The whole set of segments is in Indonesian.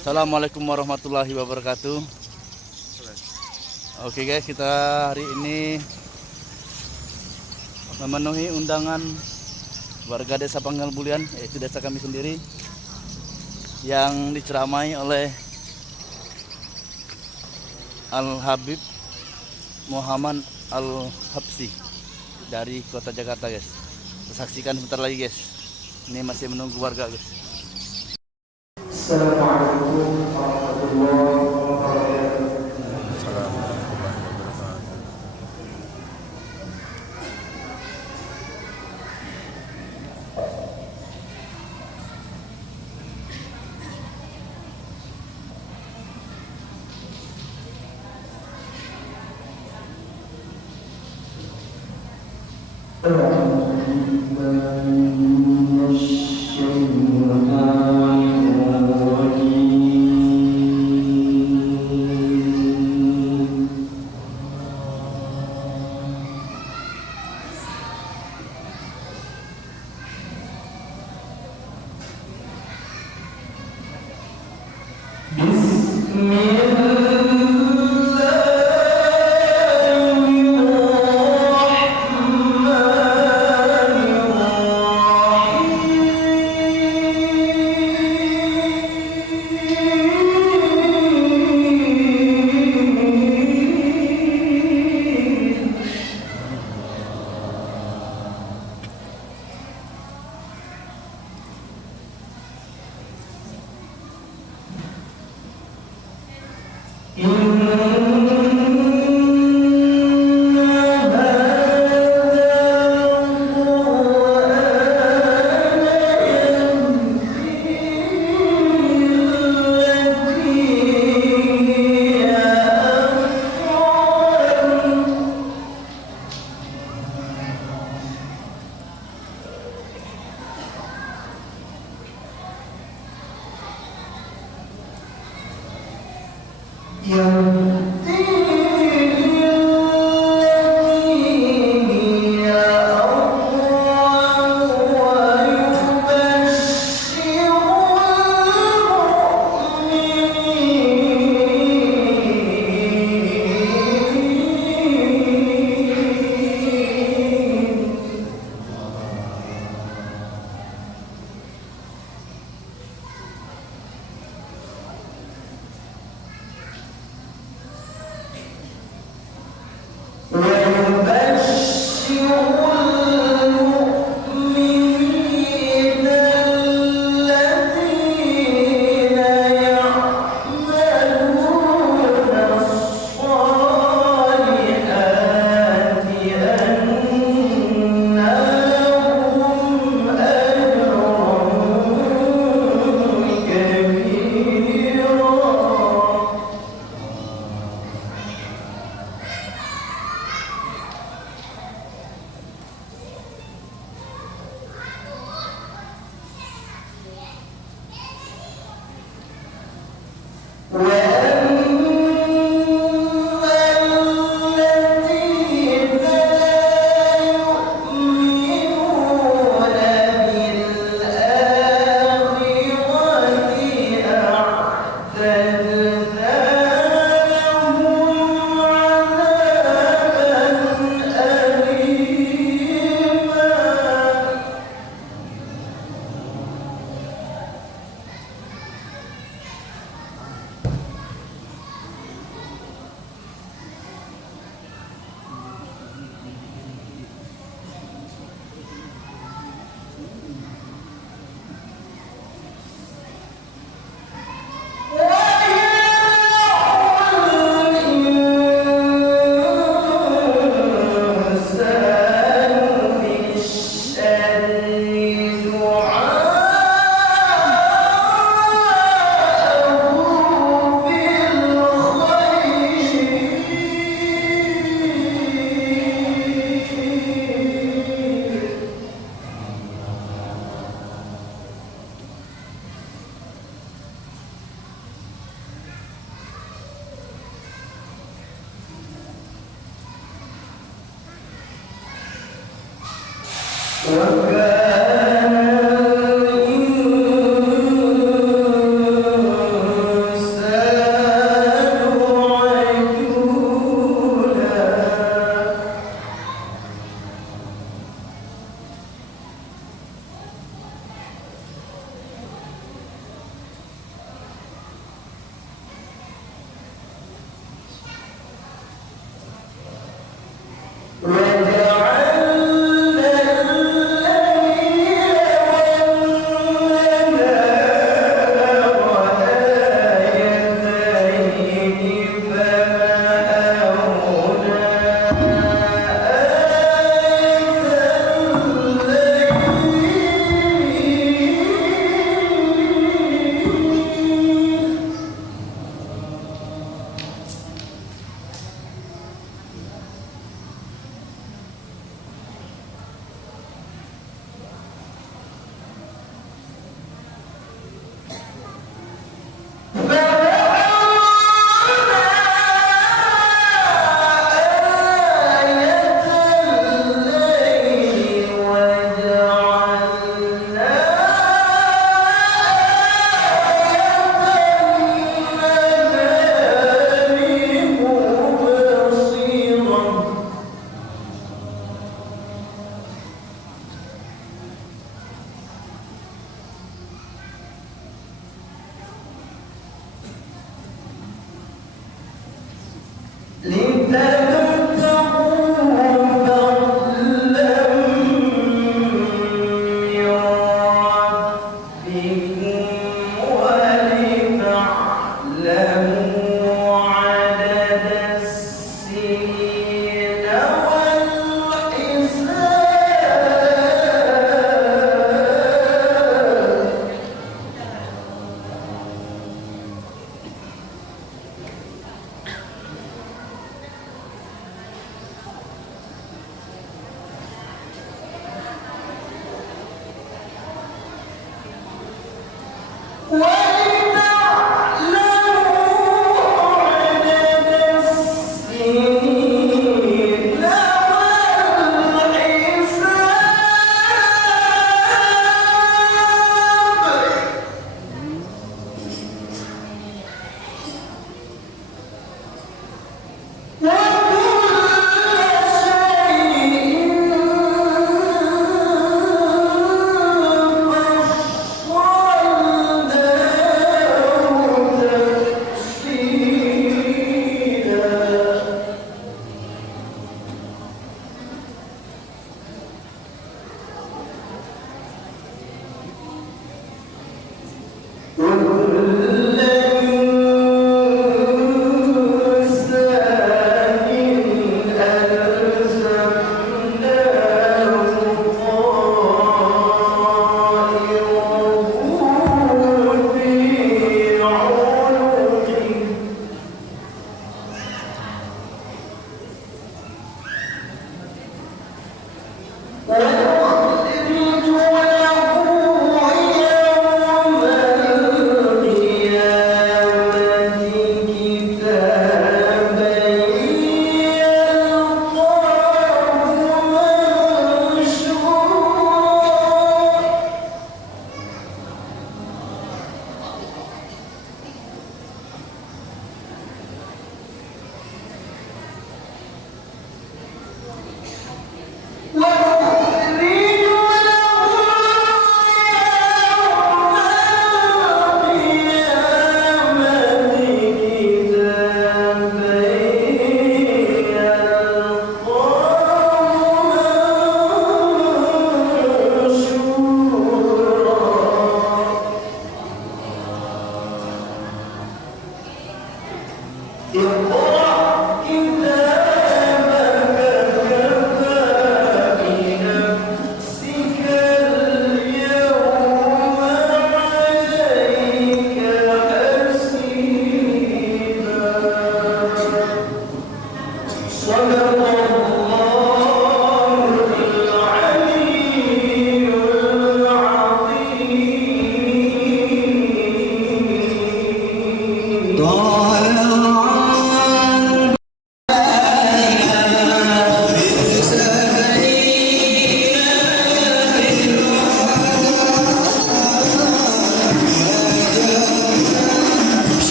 Assalamualaikum warahmatullahi wabarakatuh. Oke guys, kita hari ini memenuhi undangan warga desa Panggal Bulian, yaitu desa kami sendiri, yang diceramai oleh Al-Habib Muhammad Al-Habsi dari kota Jakarta guys. Saksikan sebentar lagi guys. Ini masih menunggu warga guys. Assalamualaikum warahmatullahi wabarakatuh.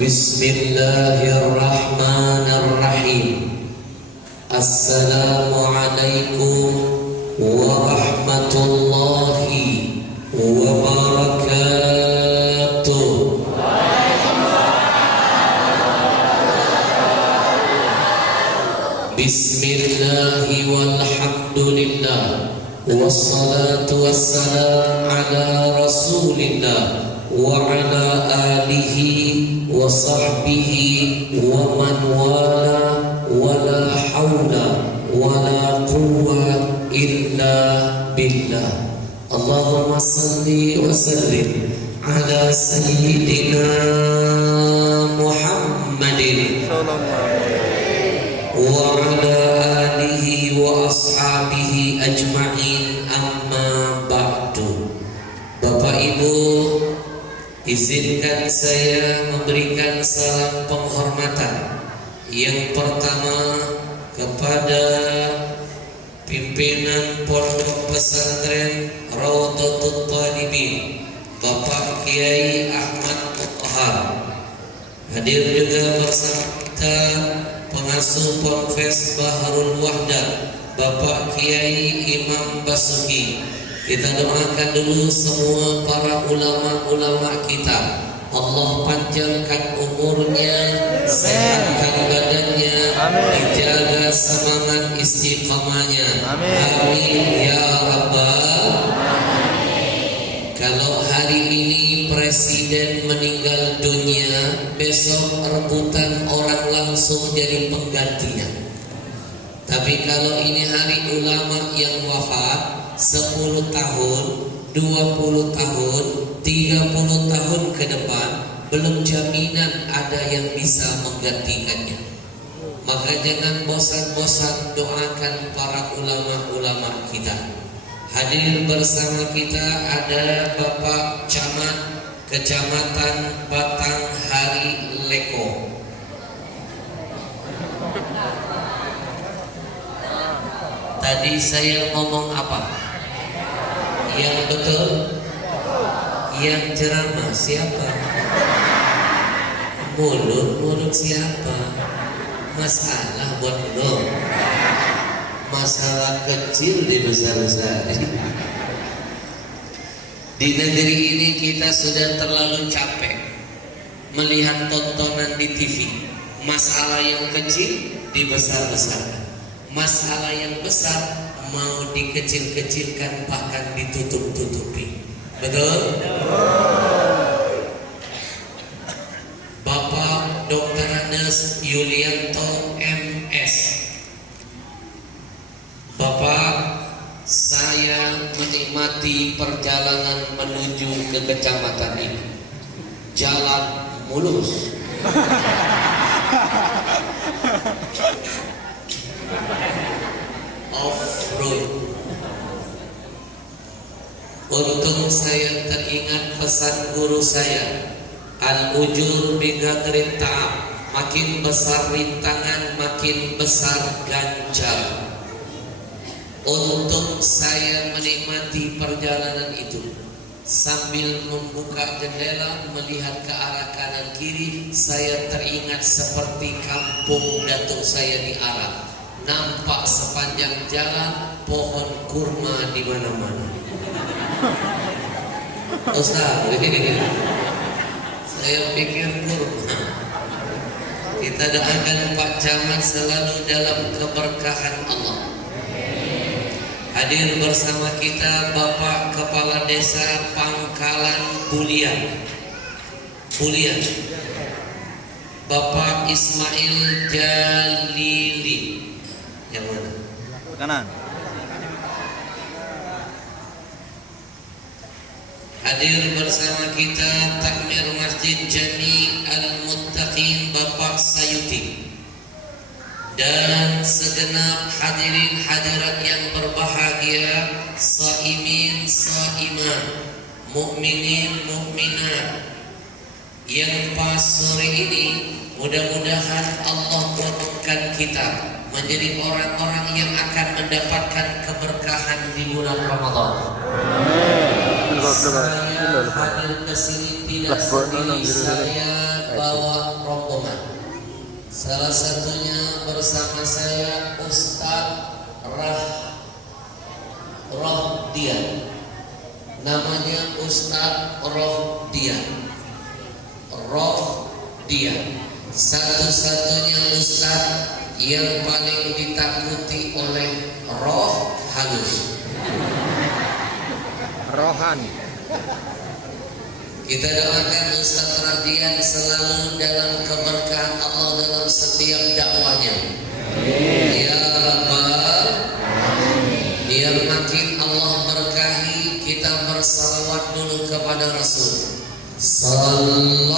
Bismillahirrahmanirrahim. Assalamualaikum warahmatullahi wabarakatuh. Bismillahi walhamdulillah wassalatu wassalam ala rasulillah wa ala alihi wa sahbihi wa man wala wa la hawla wa la quwwa illa billah. Allahumma salli wa sallim ala sayyidina Muhammadin wa ala alihi wa ashabihi ajma'in, amma ba'du. Bapak Ibu, izinkan saya memberikan salam penghormatan yang pertama kepada pimpinan Pondok Pesantren Raudhatul Thalibin, Bapak Kiai Ahmad Mutahar. Hadir juga beserta pengasuh Ponpes Baharul Wahdah, Bapak Kiai Imam Basuki. Kita doakan dulu semua para ulama-ulama kita. Allah panjangkan umurnya, sehatkan badannya, dijaga semangat istiqamahnya. Amin ya rabbal alamin. Kalau hari ini presiden meninggal dunia, besok rebutan orang langsung jadi penggantinya. Tapi kalau ini hari ulama yang wafat, 10 tahun, 20 tahun, 30 tahun ke depan, belum jaminan ada yang bisa menggantikannya. Maka jangan bosan-bosan doakan para ulama-ulama kita. Hadir bersama kita ada Bapak Camat Kecamatan Batanghari Leko. Tadi saya ngomong apa? Yang betul, yang ceramah siapa? Mulut siapa? Masalah buat lo. Masalah kecil dibesar-besar. Di negeri ini kita sudah terlalu capek melihat tontonan di TV. Masalah yang kecil dibesar-besarkan, masalah yang besar mau dikecil-kecilkan, bahkan ditutup-tutupi. Betul? Bapak Dr. Andes Yulianto MS. Bapak, saya menikmati perjalanan menuju ke kecamatan ini. Jalan mulus. Off-road. Untung saya teringat pesan guru saya, al-ujur biqadri ta'ab, makin besar rintangan makin besar ganjar. Untung saya menikmati perjalanan itu. Sambil membuka jendela melihat ke arah kanan kiri, saya teringat seperti kampung datuk saya di Arab. Nampak sepanjang jalan pohon kurma di mana-mana. Ustaz, saya pikir kurma. Kita doakan Pak Camat selalu dalam keberkahan Allah. Hadir bersama kita Bapak Kepala Desa Pangkalan Bulian, Bapak Ismail Jalili. Yang mana? Kanan. Hadir bersama kita Takmir Masjid Jami Al-Muttaqin Bapak Sayuti, dan segenap hadirin hadirat yang berbahagia, saimin saimat, mukminin mukminat yang pas sore ini, mudah-mudahan Allah berkahi kita menjadi orang-orang yang akan mendapatkan keberkahan di bulan Ramadan. Saya hadir ke sini tidak sendiri, saya membawa rombongan. Salah satunya bersama saya Ustadz Rohdian. Namanya Ustadz Rohdian. Satu-satunya Ustadz yang paling ditakuti oleh roh halus. Rohani. Kita doakan Ustadz Rohdian selalu dalam keberkahan Allah dalam setiap dakwahnya. Ya Rabbal, biar makin Allah berkahi, kita bersalawat dulu kepada Rasul. Sallallahu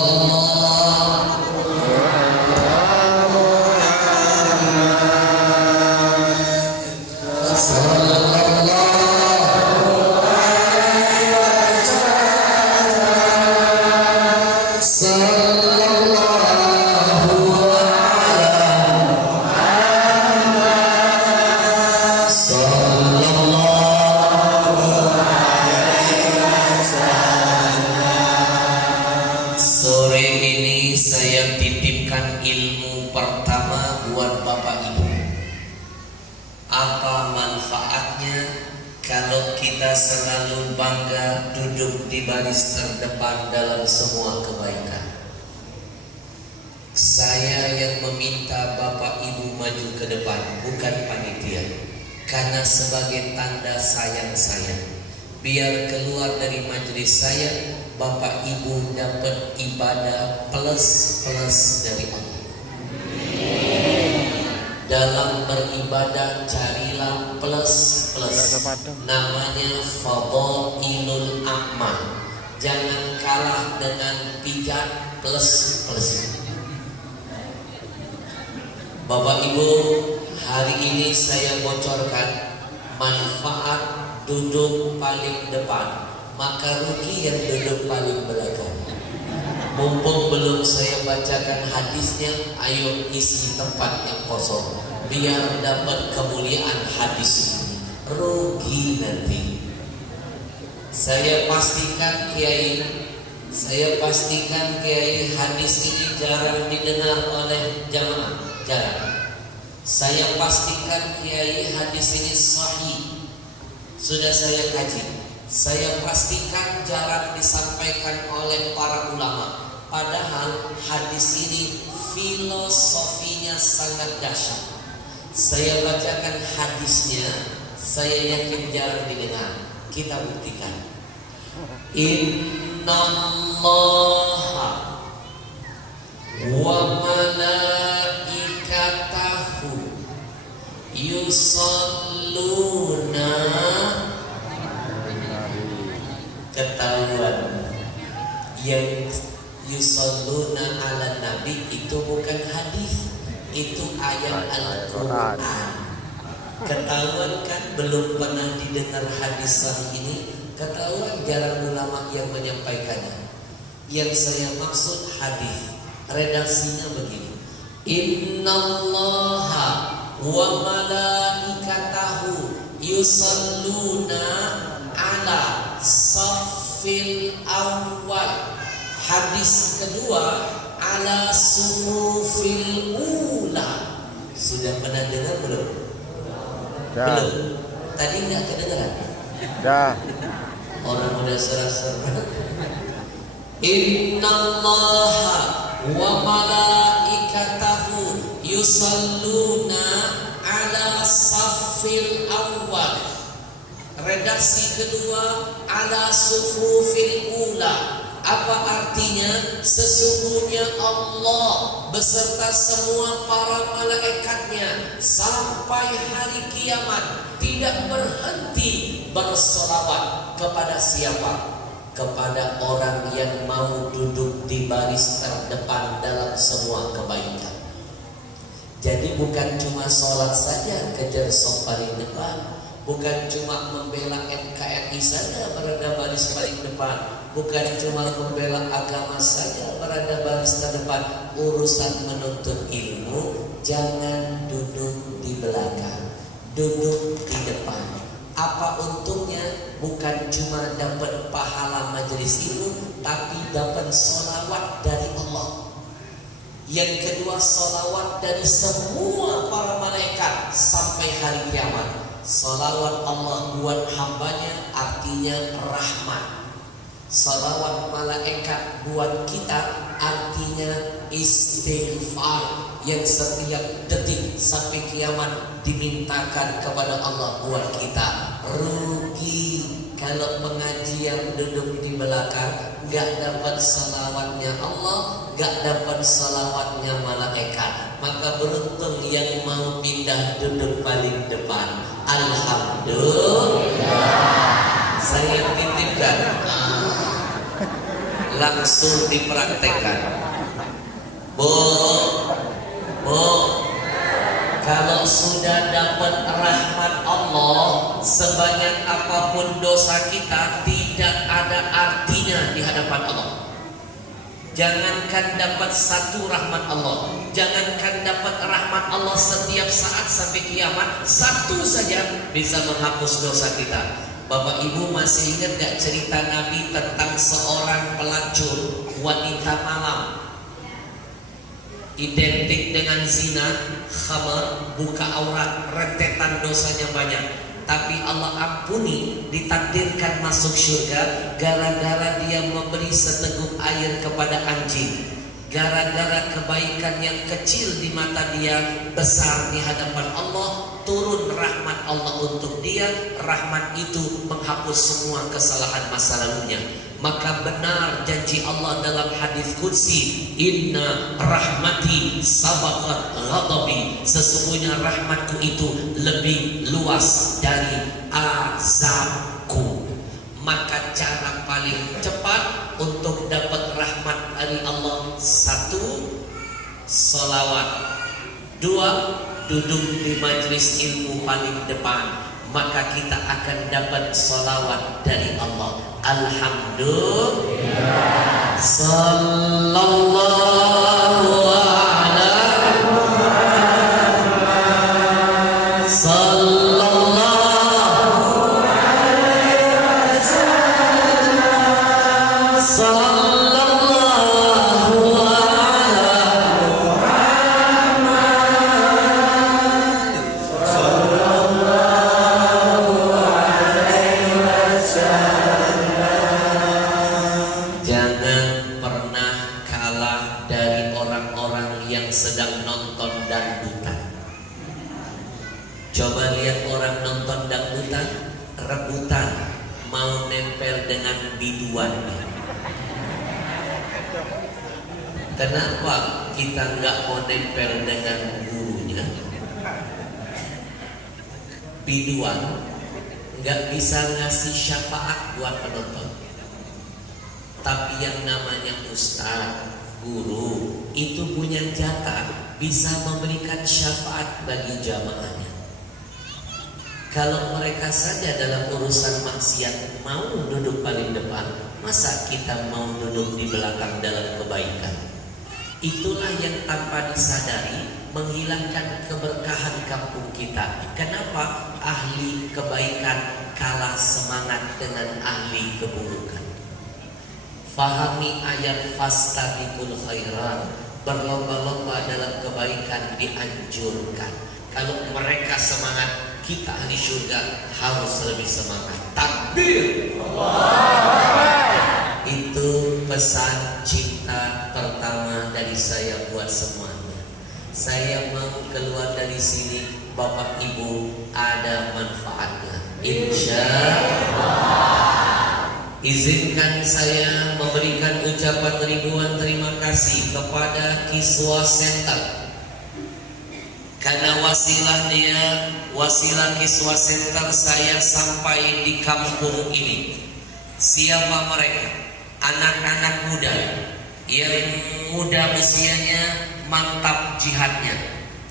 selalu bangga duduk di baris terdepan dalam semua kebaikan. Saya yang meminta Bapak Ibu maju ke depan, bukan panitia, karena sebagai tanda sayang saya. Biar keluar dari majelis saya, Bapak Ibu dapat ibadah plus dari Allah. Dalam beribadah carilah plus. Namanya fadhailul a'mal. Jangan kalah dengan 3 plus. Bapak Ibu, hari ini saya bocorkan manfaat duduk paling depan. Maka rugi yang duduk paling belakang. Mumpung belum saya bacakan hadisnya, ayo isi tempat yang kosong biar dapat kemuliaan hadis. Rugi nanti. Saya pastikan Kiai, hadis ini jarang didengar oleh jamaah, jarang. Saya pastikan Kiai, hadis ini sahih, sudah saya kaji. Saya pastikan jarang disampaikan oleh para ulama. Padahal hadis ini filosofinya sangat dahsyat. Saya bacakan hadisnya, saya yakin jarang didengar. Kita buktikan. Innallaha wa malaikatahu yusalluna. Ketahuan yang yusalluna ala nabi itu bukan hadis, itu ayat Al-Quran. Ketahuan kan belum pernah didengar hadis sahih ini. Ketahuan jarang ulama yang menyampaikannya. Yang saya maksud hadis, redaksinya begini: Innallaha wa malaikatahu yusalluna ala safil awal. Hadis kedua ala sufufil ula. Sudah pernah dengar belum? Belum. Tadi enggak kedengaran? Dah. Orang udah serah-serah. Innallaha wa malaikatahu yusalluna ala safil awal. Redaksi kedua ala sufufil ula. Apa artinya? Sesungguhnya Allah beserta semua para malaikatnya sampai hari kiamat tidak berhenti bersolawat kepada siapa? Kepada orang yang mau duduk di baris terdepan dalam semua kebaikan. Jadi bukan cuma sholat saja kejar sop paling depan, bukan cuma membela NKRI saja berada baris paling depan, bukan cuma membela agama saja berada baris terdepan. Urusan menuntut ilmu jangan duduk di belakang, duduk di depan. Apa untungnya? Bukan cuma dapat pahala majelis ilmu, tapi dapat sholawat dari Allah. Yang kedua, salawat dari semua para malaikat sampai hari kiamat. Salawat Allah buat hambanya artinya rahmat. Salawat malaikat buat kita artinya istighfar, yang setiap detik sampai kiamat dimintakan kepada Allah buat kita. Rugi kalau pengajian duduk di belakang, gak dapat salawatnya Allah, gak dapat salawatnya malaikat. Maka beruntung yang mau pindah duduk paling depan. Alhamdulillah. Saya titipkan, langsung dipraktekkan. Bu, kalau sudah dapat rahmat Allah, sebanyak apapun dosa kita tidak ada artinya di hadapan Allah. Jangankan dapat satu rahmat Allah, jangankan dapat rahmat Allah setiap saat sampai kiamat, satu saja bisa menghapus dosa kita. Bapak Ibu masih ingat gak cerita Nabi tentang seorang pelacur wanita malam, identik dengan zina, khamar, buka aurat, rentetan dosanya banyak. Tapi Allah ampuni, ditakdirkan masuk surga gara-gara dia memberi seteguk air kepada anjing. Gara-gara kebaikan yang kecil di mata dia besar di hadapan Allah, turun rahmat Allah untuk dia. Rahmat itu menghapus semua kesalahan masa lalunya. Maka benar janji Allah dalam hadis qudsi, inna rahmati sabaqat ghadabi, sesungguhnya rahmatku itu lebih luas dari azabku. Maka cara paling cepat untuk dapat rahmat dari Allah, satu, salawat. Dua, duduk di majelis ilmu paling depan, maka kita akan dapat salawat dari Allah. Alhamdulillah. Sallallahu ala Muhammad. Sallallahu alaihi wasallam. Sallallahu ala Muhammad. Sallallahu alaihi wasallam. Jangan pernah kalah dari orang-orang yang sedang nonton dangdutan. Coba lihat orang nonton dangdutan, rebutan mau nempel dengan biduannya. Kenapa kita nggak mau nempel dengan gurunya? Biduan nggak bisa ngasih syafaat buat penonton. Tapi yang namanya ustaz, guru, itu punya jatah bisa memberikan syafaat bagi jamaahnya. Kalau mereka saja dalam urusan maksiat mau duduk paling depan, masa kita mau duduk di belakang dalam kebaikan? Itulah yang tanpa disadari menghilangkan keberkahan kampung kita. Kenapa? Ahli kebaikan kalah semangat dengan ahli keburukan. Fahami ayat fastabiqul khairat, berlomba-lomba dalam kebaikan dianjurkan. Kalau mereka semangat, kita ahli surga harus lebih semangat. Takbir! Allah. Itu pesan cinta pertama dari saya buat semuanya. Saya mau keluar dari sini, Bapak Ibu, ada manfaatnya, insya Allah. Izinkan saya memberikan ucapan ribuan terima kasih kepada Kiswa Center, karena wasilah dia, wasilah Kiswa Center, saya sampai di kampung ini. Siapa mereka? Anak-anak muda yang muda usianya, mantap jihadnya.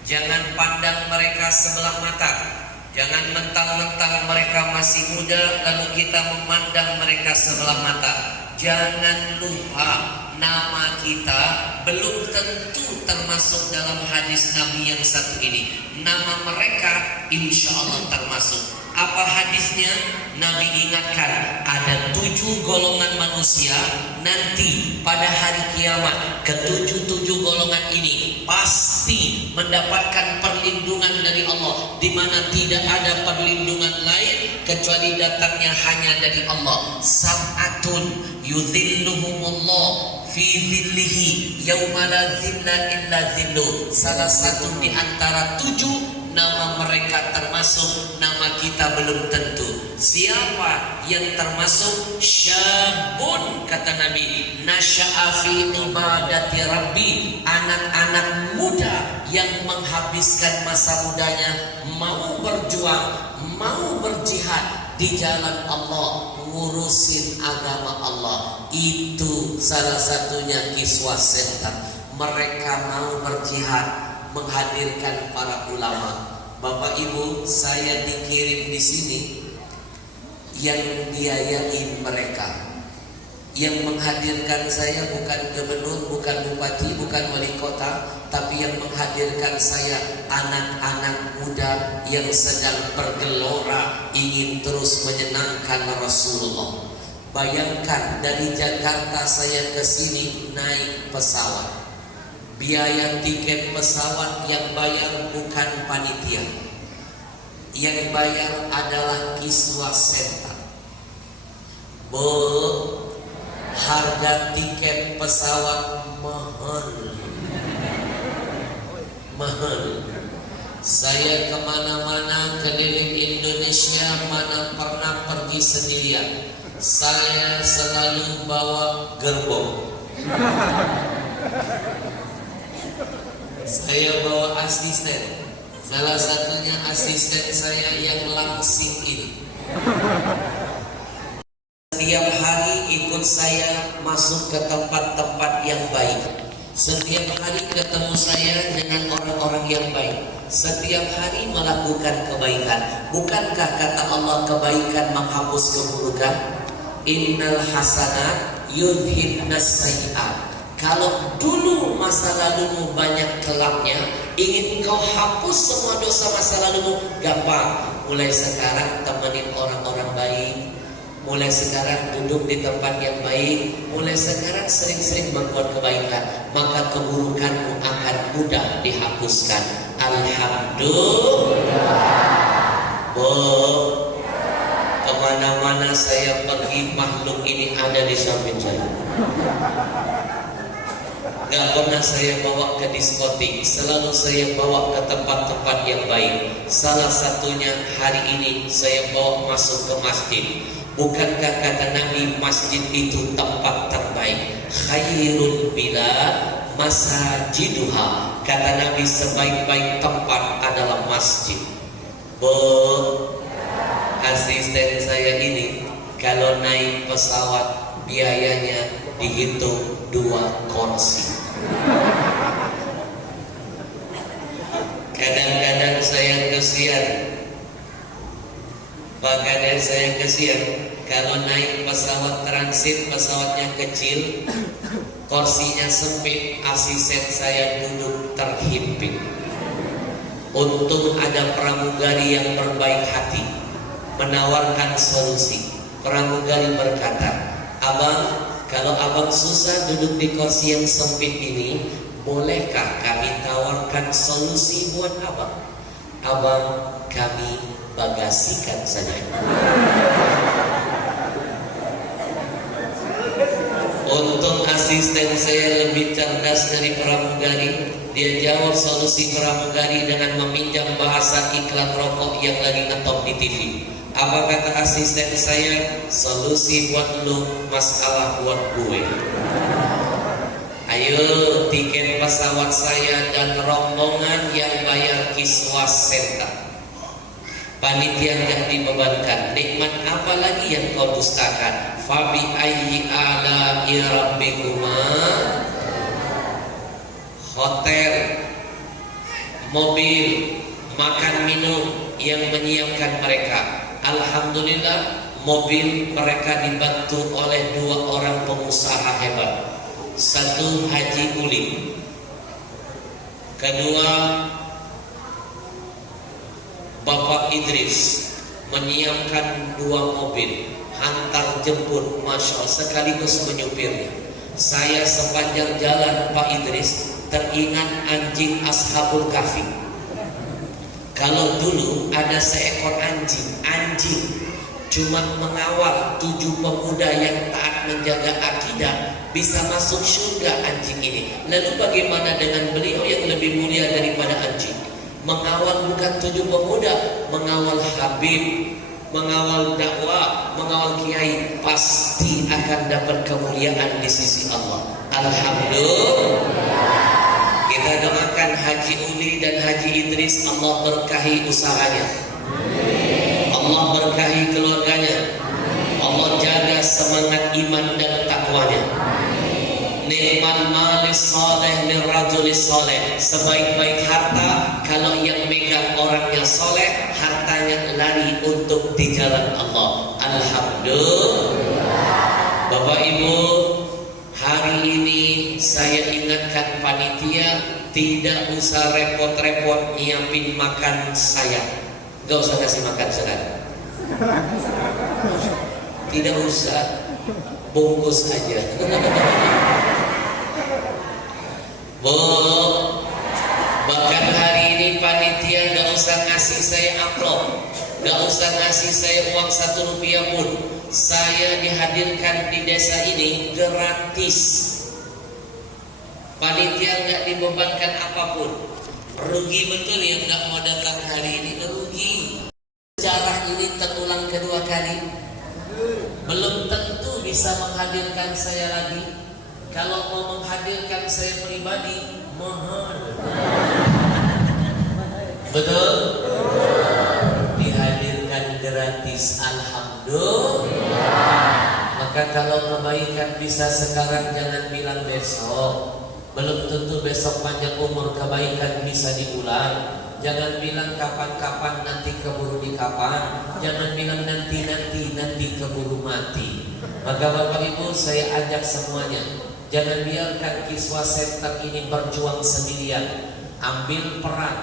Jangan pandang mereka sebelah mata. Jangan mentang-mentang mereka masih muda lalu kita memandang mereka sebelah mata. Jangan lupa nama kita belum tentu termasuk dalam hadis Nabi yang satu ini. Nama mereka insya Allah termasuk. Apa hadisnya? Nabi ingatkan ada 7 golongan manusia nanti pada hari kiamat. Ketujuh golongan ini mendapatkan perlindungan dari Allah, di mana tidak ada perlindungan lain kecuali datangnya hanya dari Allah. Sab'atun yudhilluhumullah fi dhillihi yauma la dhilla illa dhillu. Salah satu di antara 7 nama mereka termasuk, nama kita belum tentu. Siapa yang termasuk? Syabun, kata Nabi, nasya'a fi ibadati rabbi, anak-anak muda yang menghabiskan masa mudanya mau berjuang, mau berjihad di jalan Allah, ngurusin agama Allah. Itu salah satunya kiswah setan. Mereka mau berjihad, menghadirkan para ulama. Bapak Ibu, saya dikirim di sini, yang biayain mereka, yang menghadirkan saya bukan gubernur, bukan bupati, bukan wali kota, tapi yang menghadirkan saya anak-anak muda yang sedang bergelora ingin terus menyenangkan Rasulullah. Bayangkan dari Jakarta saya ke sini naik pesawat. Biaya tiket pesawat yang bayar bukan panitia, yang bayar adalah kiswah setan. Bu, harga tiket pesawat mahal. Saya kemana-mana keliling Indonesia, mana pernah pergi sendirian. Saya selalu bawa gerbong. Saya bawa asisten. Salah satunya asisten saya yang langsing ini. Setiap hari ikut saya masuk ke tempat-tempat yang baik. Setiap hari ketemu saya dengan orang-orang yang baik. Setiap hari melakukan kebaikan. Bukankah kata Allah kebaikan menghapus keburukan? Innal hasanat yudhibnas sayyi'at. Kalau dulu masa lalumu banyak kelamnya, ingin kau hapus semua dosa masa lalumu, gampang. Mulai sekarang temenin orang-orang baik, mulai sekarang duduk di tempat yang baik, mulai sekarang sering-sering berbuat kebaikan, maka keburukanmu akan mudah dihapuskan. Alhamdulillah. Kemana-mana saya pergi, makhluk ini ada di samping saya. Gak pernah saya bawa ke diskotik, selalu saya bawa ke tempat-tempat yang baik. Salah satunya hari ini saya bawa masuk ke masjid. Bukankah kata Nabi masjid itu tempat terbaik? Khairul bilad masajiduha. Kata Nabi sebaik-baik tempat adalah masjid. Asisten saya ini kalau naik pesawat biayanya dihitung 2 kursi. Kadang-kadang saya kesian, bahkan saya kesian kalau naik pesawat transit, pesawatnya kecil, kursinya sempit, asisten saya duduk terhimpit. Untung ada pramugari yang berbaik hati menawarkan solusi. Pramugari berkata, "Abang, kalau abang susah duduk di kursi yang sempit ini, bolehkah kami tawarkan solusi buat abang? Abang, kami bagasikan saja." Untung asisten saya lebih cerdas dari pramugari. Dia jawab solusi pramugari dengan meminjam bahasa iklan rokok yang lagi ngetop di TV. Apa kata asisten saya? Solusi buat lu, masalah buat gue. Ayo, tiket pesawat saya dan rombongan yang bayar kiswah setan. Panitia yang dibebankan. Nikmat apa lagi yang kau dustakan? Fabi ayyi ala'i rabbikuma. Hotel, mobil, makan minum yang menyiapkan mereka. Alhamdulillah, mobil mereka dibantu oleh 2 orang pengusaha hebat. Satu Haji Uli, kedua Bapak Idris, menyiapkan 2 mobil antar jemput, masya Allah, sekaligus menyupirnya. Saya sepanjang jalan Pak Idris teringat anjing Ashabul Kahfi. Kalau dulu ada seekor anjing cuma mengawal 7 pemuda yang taat menjaga akidah, bisa masuk surga anjing ini. Lalu bagaimana dengan beliau yang lebih mulia daripada anjing? Mengawal bukan 7 pemuda, mengawal Habib, mengawal dakwah, mengawal kiai, pasti akan dapat kemuliaan di sisi Allah. Alhamdulillah. Kita doakan Haji Uli dan Haji Idris, Allah berkahi usahanya, Allah berkahi keluarganya, Allah jaga semangat iman dan takwanya. Ni'mal malis saleh min rajulis saleh. Sebaik-baik harta kalau yang megang orangnya soleh, hartanya lari untuk di jalan Allah. Alhamdulillah. Bapak Ibu, hari ini saya ingatkan panitia, tidak usah repot-repot nyiapin makan saya. Gak usah kasih makan saudara, tidak usah, bungkus aja. Bu, bahkan hari ini panitia gak usah ngasih saya amplop, gak usah ngasih saya uang 1 rupiah pun. Saya dihadirkan di desa ini gratis. Panitia gak dibebankan apapun. Rugi betul yang gak mau datang hari ini, rugi. Sejarah ini terulang kedua kali. Belum tentu bisa menghadirkan saya lagi. Kalau mau menghadirkan saya pribadi, mahal. Betul? Dihadirkan gratis, alhamdulillah. Maka kalau kebaikan bisa sekarang, jangan bilang besok. Belum tentu besok panjang umur kebaikan bisa diulang. Jangan bilang kapan-kapan, nanti keburu di kapan. Jangan bilang nanti keburu mati. Maka Bapak Ibu, saya ajak semuanya, jangan biarkan Kiswah Center ini berjuang sendirian. Ambil peran,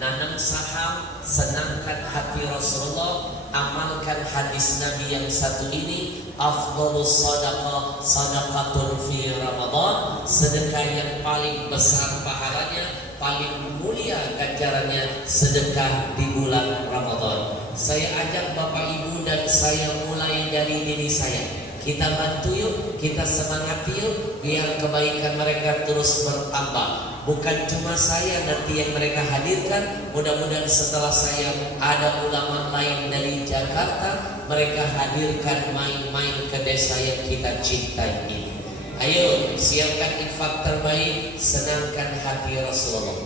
nanam saham, senangkan hati Rasulullah, amalkan hadis Nabi yang satu ini. Afdhalus sadaqah sadaqatun fi Ramadan. Sedekah yang paling besar pahalanya, paling mulia ganjarannya, sedekah di bulan Ramadan. Saya ajak Bapak Ibu dan saya mulai dari diri saya. Kita bantu yuk, kita semangati yuk, biar kebaikan mereka terus bertambah. Bukan cuma saya nanti yang mereka hadirkan, mudah-mudahan setelah saya ada ulama lain dari Jakarta, mereka hadirkan main-main ke desa yang kita cintai ini. Ayo siapkan infak terbaik, senangkan hati Rasulullah.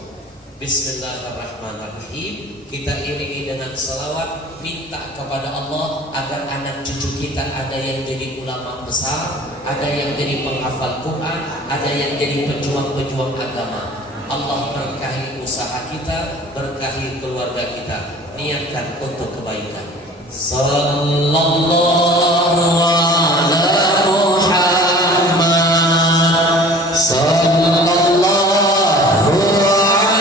Bismillahirrahmanirrahim. Kita iringi dengan salawat, minta kepada Allah agar anak cucu kita ada yang jadi ulama besar, ada yang jadi penghafal Quran, ada yang jadi pejuang-pejuang agama. Allah berkahi usaha kita, berkahi keluarga kita. Niatkan untuk kebaikan. Sallallahu ala Muhammad. Sallallahu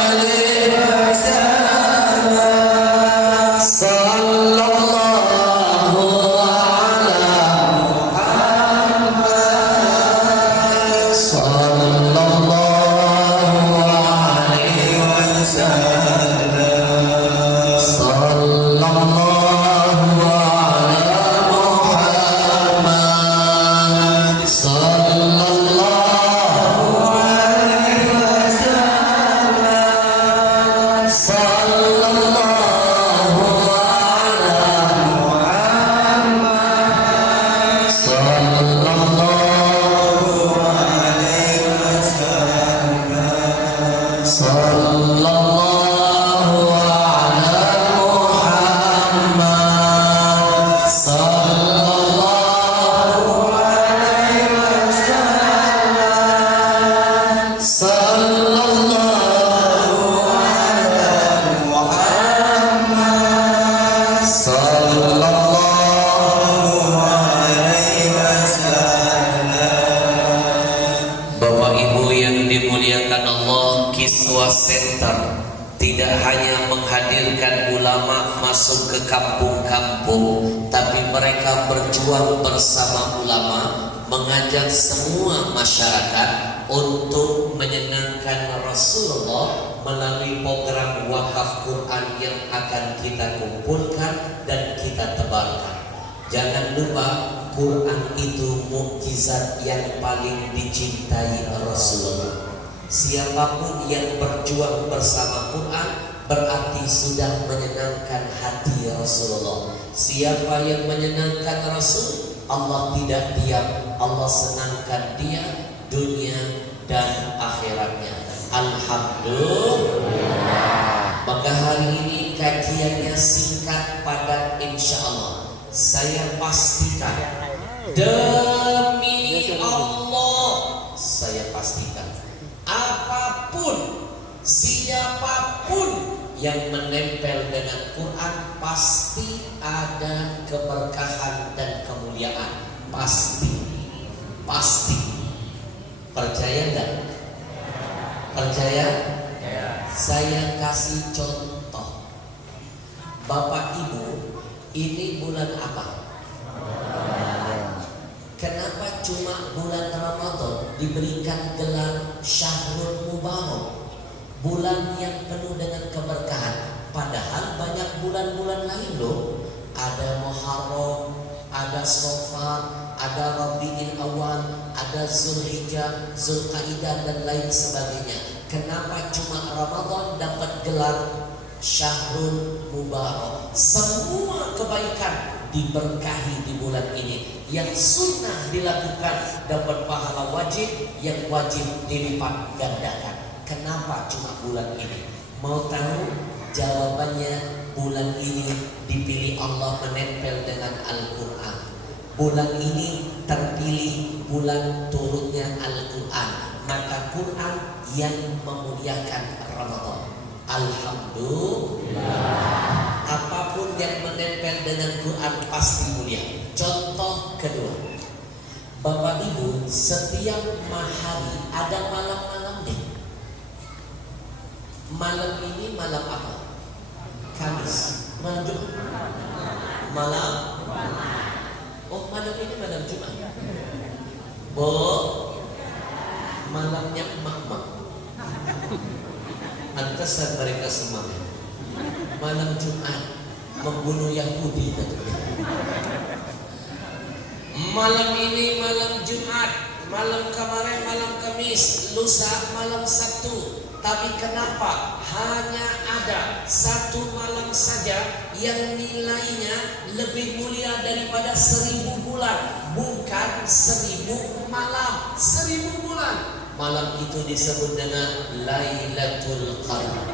alaihi wasallam. Sallallahu ala Muhammad. Sallallahu alaihi wasallam. Sallallahu Kiswah Center tidak hanya menghadirkan ulama masuk ke kampung-kampung, tapi mereka berjuang bersama ulama mengajak semua masyarakat untuk menyenangkan Rasulullah melalui program wakaf Quran yang akan kita kumpulkan dan kita tebarkan. Jangan lupa, Quran itu mukjizat yang paling dicintai Rasulullah. Siapapun yang berjuang bersama Quran berarti sudah menyenangkan hati Rasulullah. Siapa yang menyenangkan Rasul, Allah tidak diam, Allah senangkan dia dunia dan akhiratnya. Alhamdulillah. Maka hari ini kajiannya singkat, padat, insya Allah. Saya pastikan, demi Allah, saya pastikan, apapun, siapapun yang menempel dengan Quran pasti ada keberkahan dan kemuliaan. Pasti. Percaya enggak? Percaya? Saya kasih contoh. Bapak Ibu, ini bulan apa? Kenapa cuma bulan Ramadan diberikan gelar Syahrul Mubarak, bulan yang penuh dengan keberkahan? Padahal banyak bulan-bulan lain loh. Ada Muharram, ada Safar, ada Rabiul Awal, ada Zulhijjah, Zulqaidah dan lain sebagainya. Kenapa cuma Ramadan dapat gelar Syahrul Mubarak? Semua kebaikan diberkahi di bulan ini. Yang sunnah dilakukan dapat pahala wajib, yang wajib dilipat gandakan. Kenapa cuma bulan ini? Mau tahu? Jawabannya, bulan ini dipilih Allah menempel dengan Al-Quran. Bulan ini terpilih bulan turunnya Al-Quran. Maka Quran yang memuliakan Ramadan. Alhamdulillah. Apapun yang menempel dengan Quran pasti mulia. Contoh kedua, Bapak Ibu, setiap hari ada malam-malamnya. Malam ini malam apa? Kamis. Malam Jumat. Malam. Oh, malam ini malam Jumat. Malamnya emak-emak. Antasan mereka semangat. Malam Jumat membunuh Yahudi katanya. Malam ini malam Jumat, malam kemarin malam Kamis, lusa malam Sabtu. Tapi kenapa hanya ada satu malam saja yang nilainya lebih mulia daripada 1000 bulan? Bukan 1000 malam, 1000 bulan. Malam itu disebut dengan Lailatul Qadar.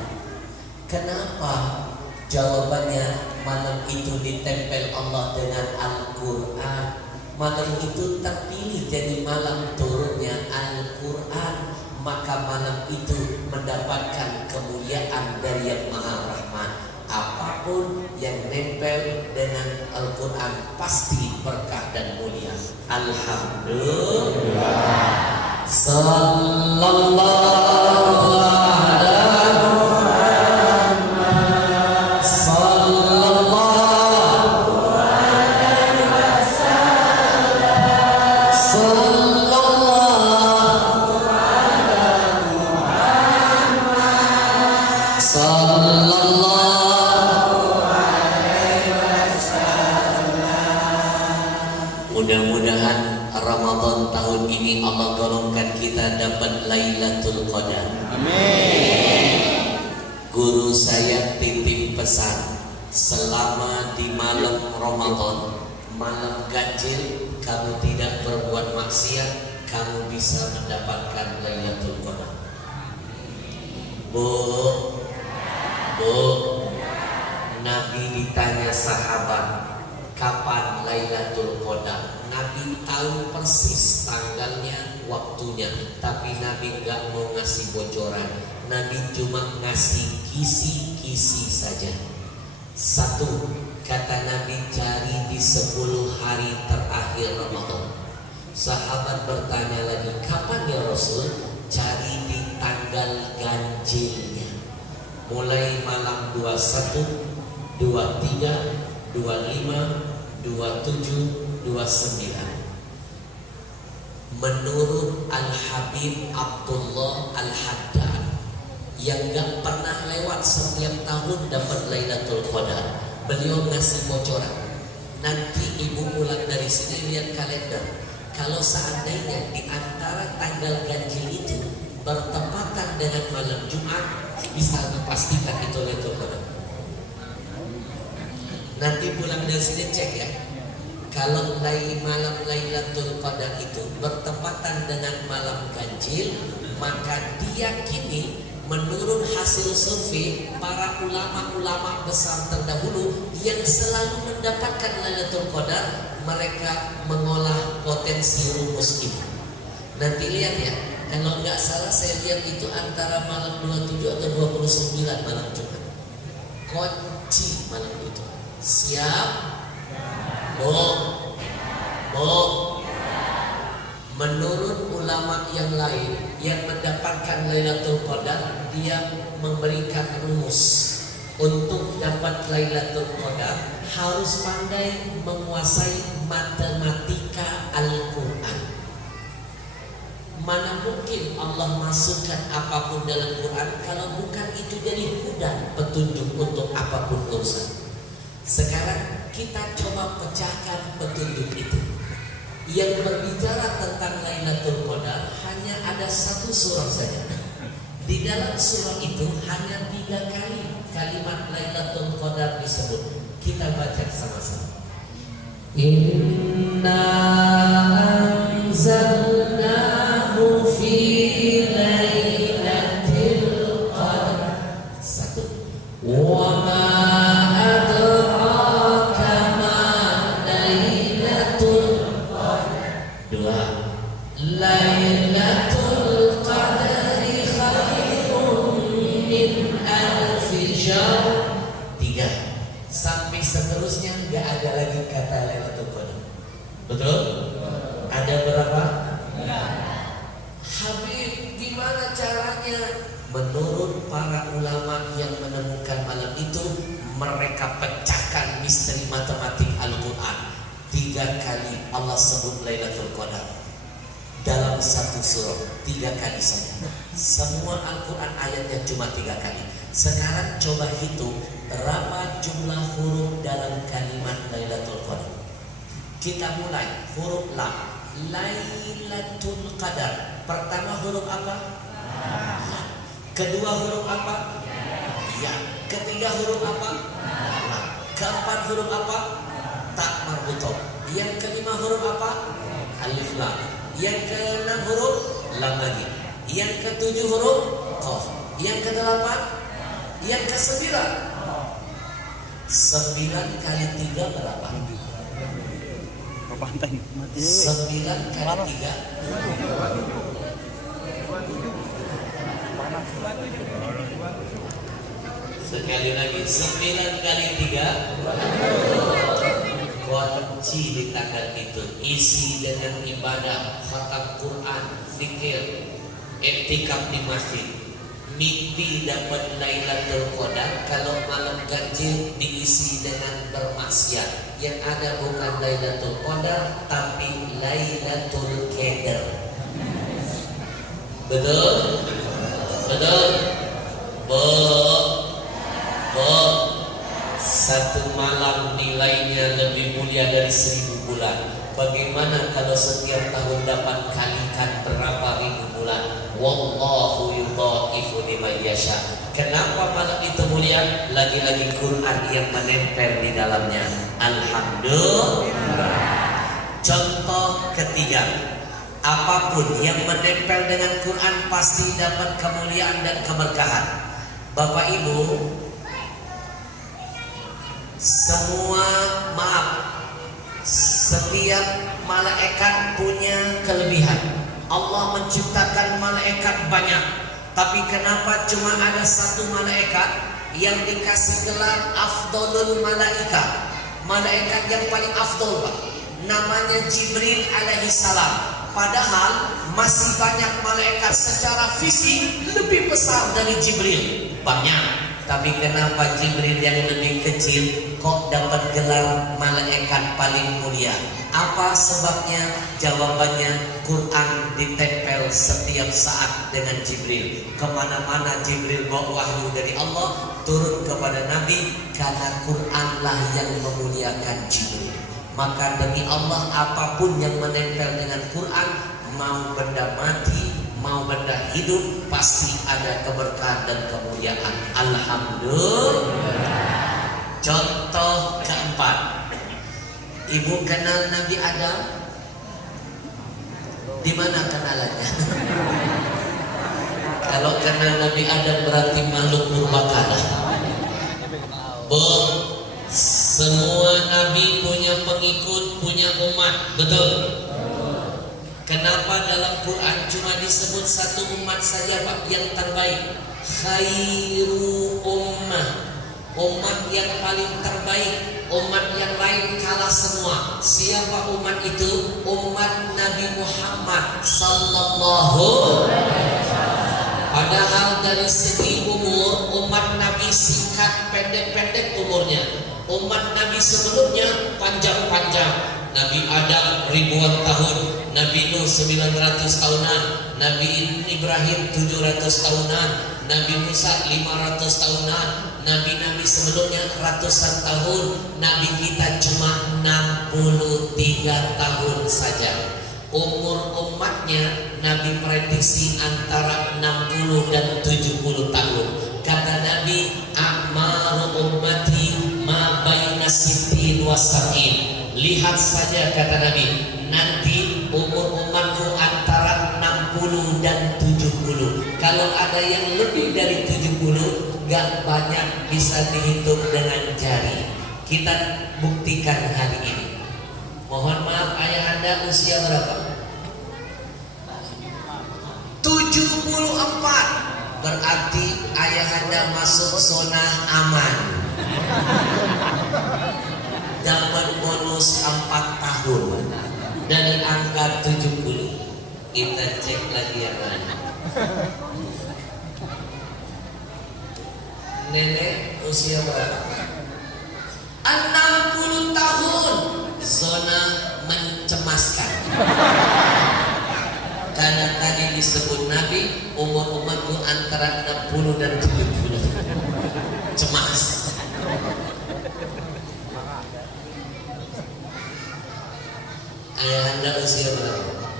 Kenapa? Jawabannya, malam itu ditempel Allah dengan Al-Quran. Malam itu terpilih jadi malam turunnya Al-Quran. Maka malam itu mendapatkan kemuliaan dari Yang Maha Rahman. Apapun yang nempel dengan Al-Quran pasti berkah dan mulia. Alhamdulillah. Sallallahu ala Muhammad, sallallahu alaihi wasallam, sallallahu ala Muhammad, sallallahu alaihi wasallam. Mudah-mudahan Ramadan tahun ini Allah golongkan kita dapat Lailatul Qadar. Amin. Guru saya titip pesan, selama di malam Ramadan, malam ganjil, kamu tidak berbuat maksiat, kamu bisa mendapatkan Lailatul Qadar. Bu, Nabi ditanya sahabat, kapan Lailatul Qadar? Nabi tahu persis tanggalnya, waktunya, tapi Nabi nggak mau ngasih bocoran. Nabi cuma ngasih kisi-kisi saja. Satu, kata Nabi, cari di 10 hari terakhir Ramadan. Sahabat bertanya lagi, kapan ya Rasul? Cari di tanggal ganjilnya, mulai malam 21, 23, 25, 27, 29. menurut Al-Habib Abdullah Al-Haddad yang gak pernah lewat setiap tahun dapat Lailatul Qadar, beliau ngasih bocoran. Nanti ibu pulang dari sini lihat kalender. Kalau seandainya di antara tanggal ganjil itu bertepatan dengan malam Jumat, bisa dipastikan itu Lailatul Qadar. Nanti pulang dari sini cek ya. Kalau malam Lailatul Qadar itu bertepatan dengan malam ganjil, maka diyakini menurut hasil survei para ulama-ulama besar terdahulu yang selalu mendapatkan Lailatul Qadar, mereka mengolah potensi rumus ini. Nanti lihat ya, kalau nggak salah saya lihat itu antara malam 27 atau 29 malam Jumat. Kunci malam itu. Siap? Menurut ulama yang lain yang mendapatkan Lailatul Qadar, dia memberikan rumus untuk dapat Lailatul Qadar harus pandai menguasai matematika Al-Quran. Mana mungkin Allah masukkan apapun dalam Quran kalau bukan itu jadi hudan, petunjuk untuk apapun urusan. Sekarang kita coba pecahkan petunjuk itu. Yang berbicara tentang Lailatul Qadar hanya ada satu surah saja. Di dalam surah itu hanya 3 kali kalimat Lailatul Qadar disebut. Kita baca sama-sama. Inna anzalnahu fi lailatul qadar. 1. Wa ma adraka ma lailatul qadar. 2. Lailatul qadari khairun min alfi syahr. 3. Sampai seterusnya nggak ada lagi kata Lailatul Qadar. Betul? Ada berapa? Habib, gimana caranya? Menurut para ulama yang menemukan malam itu, mereka pecahkan misteri matematik Al-Quran. 3 kali Allah sebut Lailatul Qadar dalam satu surah, 3 kali saja. Semua Al-Quran ayatnya cuma 3 kali. Sekarang coba hitung berapa jumlah huruf dalam kalimat Lailatul Qadar. Kita mulai huruf lam. Lailatul Qadar. Pertama huruf apa? Lam. Kedua huruf apa? Ya. Ketiga huruf apa? Lam. Keempat huruf apa? Tak marbutoh. Yang kelima huruf apa? Alif lam. Yang keenam huruf lam lagi. Yang ketujuh huruf qaf. Yang kedelapan, yang kesembilan. 9 kali 3 berapa? 9 kali 3. Sekali lagi, 9 kali 3. Kunci di tangan itu isi dengan ibadah, khatam Quran, zikir, iktikaf di masjid. Mimpi dapat Lailatul Qadar, kalau malam ganjil diisi dengan bermaksiat. Yang ada bukan Lailatul Qadar tapi Lailatul Qadar. Betul? Betul? Satu malam nilainya lebih mulia dari 1000 bulan. Bagaimana kalau setiap tahun dapat kalikan berapa ribu bulan? Wallahu yudha'ifu liman yasha. Kenapa malam itu mulia? Lagi-lagi Quran yang menempel di dalamnya. Alhamdulillah. Contoh ketiga, apapun yang menempel dengan Quran pasti dapat kemuliaan dan keberkahan. Bapak Ibu, semua maaf, setiap malaikat punya kelebihan. Allah menciptakan malaikat banyak, tapi kenapa cuma ada satu malaikat yang dikasih gelar afdolul malaika? Malaikat yang paling afdol, Pak. Namanya Jibril alaihissalam. Padahal masih banyak malaikat secara fisik lebih besar dari Jibril. Banyak. Tapi kenapa Jibril yang lebih kecil kok dapat gelar malaikat paling mulia? Apa sebabnya? Jawabannya Quran ditempel setiap saat dengan Jibril. Kemana-mana Jibril bawa wahyu dari Allah turun kepada Nabi, karena Quranlah yang memuliakan Jibril. Maka demi Allah, apapun yang menempel dengan Quran, mau benda mati, mau benda hidup, pasti ada keberkahan dan kemuliaan. Alhamdulillah. Contoh keempat, ibu kenal Nabi Adam? Di mana kenalannya? Kalau kenal Nabi Adam berarti makhluk purbakala. Semua nabi punya pengikut, punya umat, betul? Kenapa dalam Quran cuma disebut satu umat saja, Pak, yang terbaik? Khairu ummah, umat yang paling terbaik. Umat yang lain kalah semua. Siapa umat itu? Umat Nabi Muhammad sallallahu alaihi wasallam. Padahal dari segi umur, umat Nabi singkat, pendek-pendek umurnya. Umat Nabi sebelumnya panjang-panjang. Nabi Adam ribuan tahun, Nabi Nuh 900 tahunan, Nabi Ibrahim 700 tahunan, Nabi Musa 500 tahunan, Nabi-Nabi sebelumnya ratusan tahun. Nabi kita cuma 63 tahun saja. Umur umatnya Nabi prediksi antara 60 dan 70 tahun. Kata Nabi, a'maru ummati ma baina sittin wa sab'in. Lihat saja, kata Nabi, nanti umur umatku antara 60 dan 70. Kalau ada yang lebih dari 70, gak banyak bisa dihitung dengan jari. Kita buktikan hari ini. Mohon maaf, ayah anda usia berapa? 74. Berarti ayah anda masuk zona aman. Dapat bonus 4 tahun dari angka 70. Kita cek lagi yang lain. Nenek usia berapa? 60 tahun. Zona mencemaskan. Karena tadi disebut Nabi, umur umatku antara 60 dan 70. Cemas. Ayah anda usia berapa?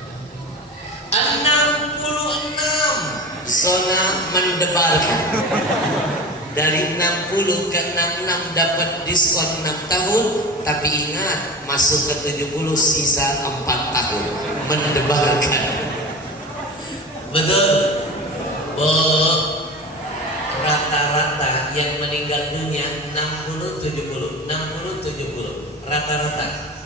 66. Zona mendebarkan. Dari 60 ke 66 dapat diskon 6 tahun. Tapi ingat, masuk ke 70 sisa 4 tahun. Mendebarkan. Betul? Rata-rata yang meninggal dunia 60-70. 60-70. Rata-rata.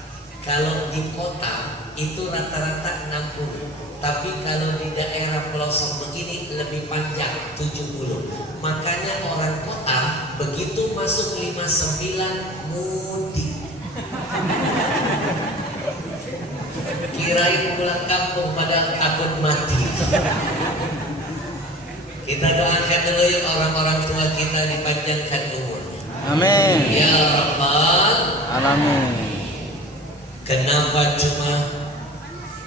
Kalau di kota itu rata-rata 60. Tapi kalau di daerah pelosok begini lebih panjang 70. Makanya orang kota begitu masuk 59 mudik. Kirain pulang kampung pada takut mati. Kita doakan dulu ya orang-orang tua kita dipanjangkan umurnya. Amin. Ya Rabbal Alamin. Kenapa cuma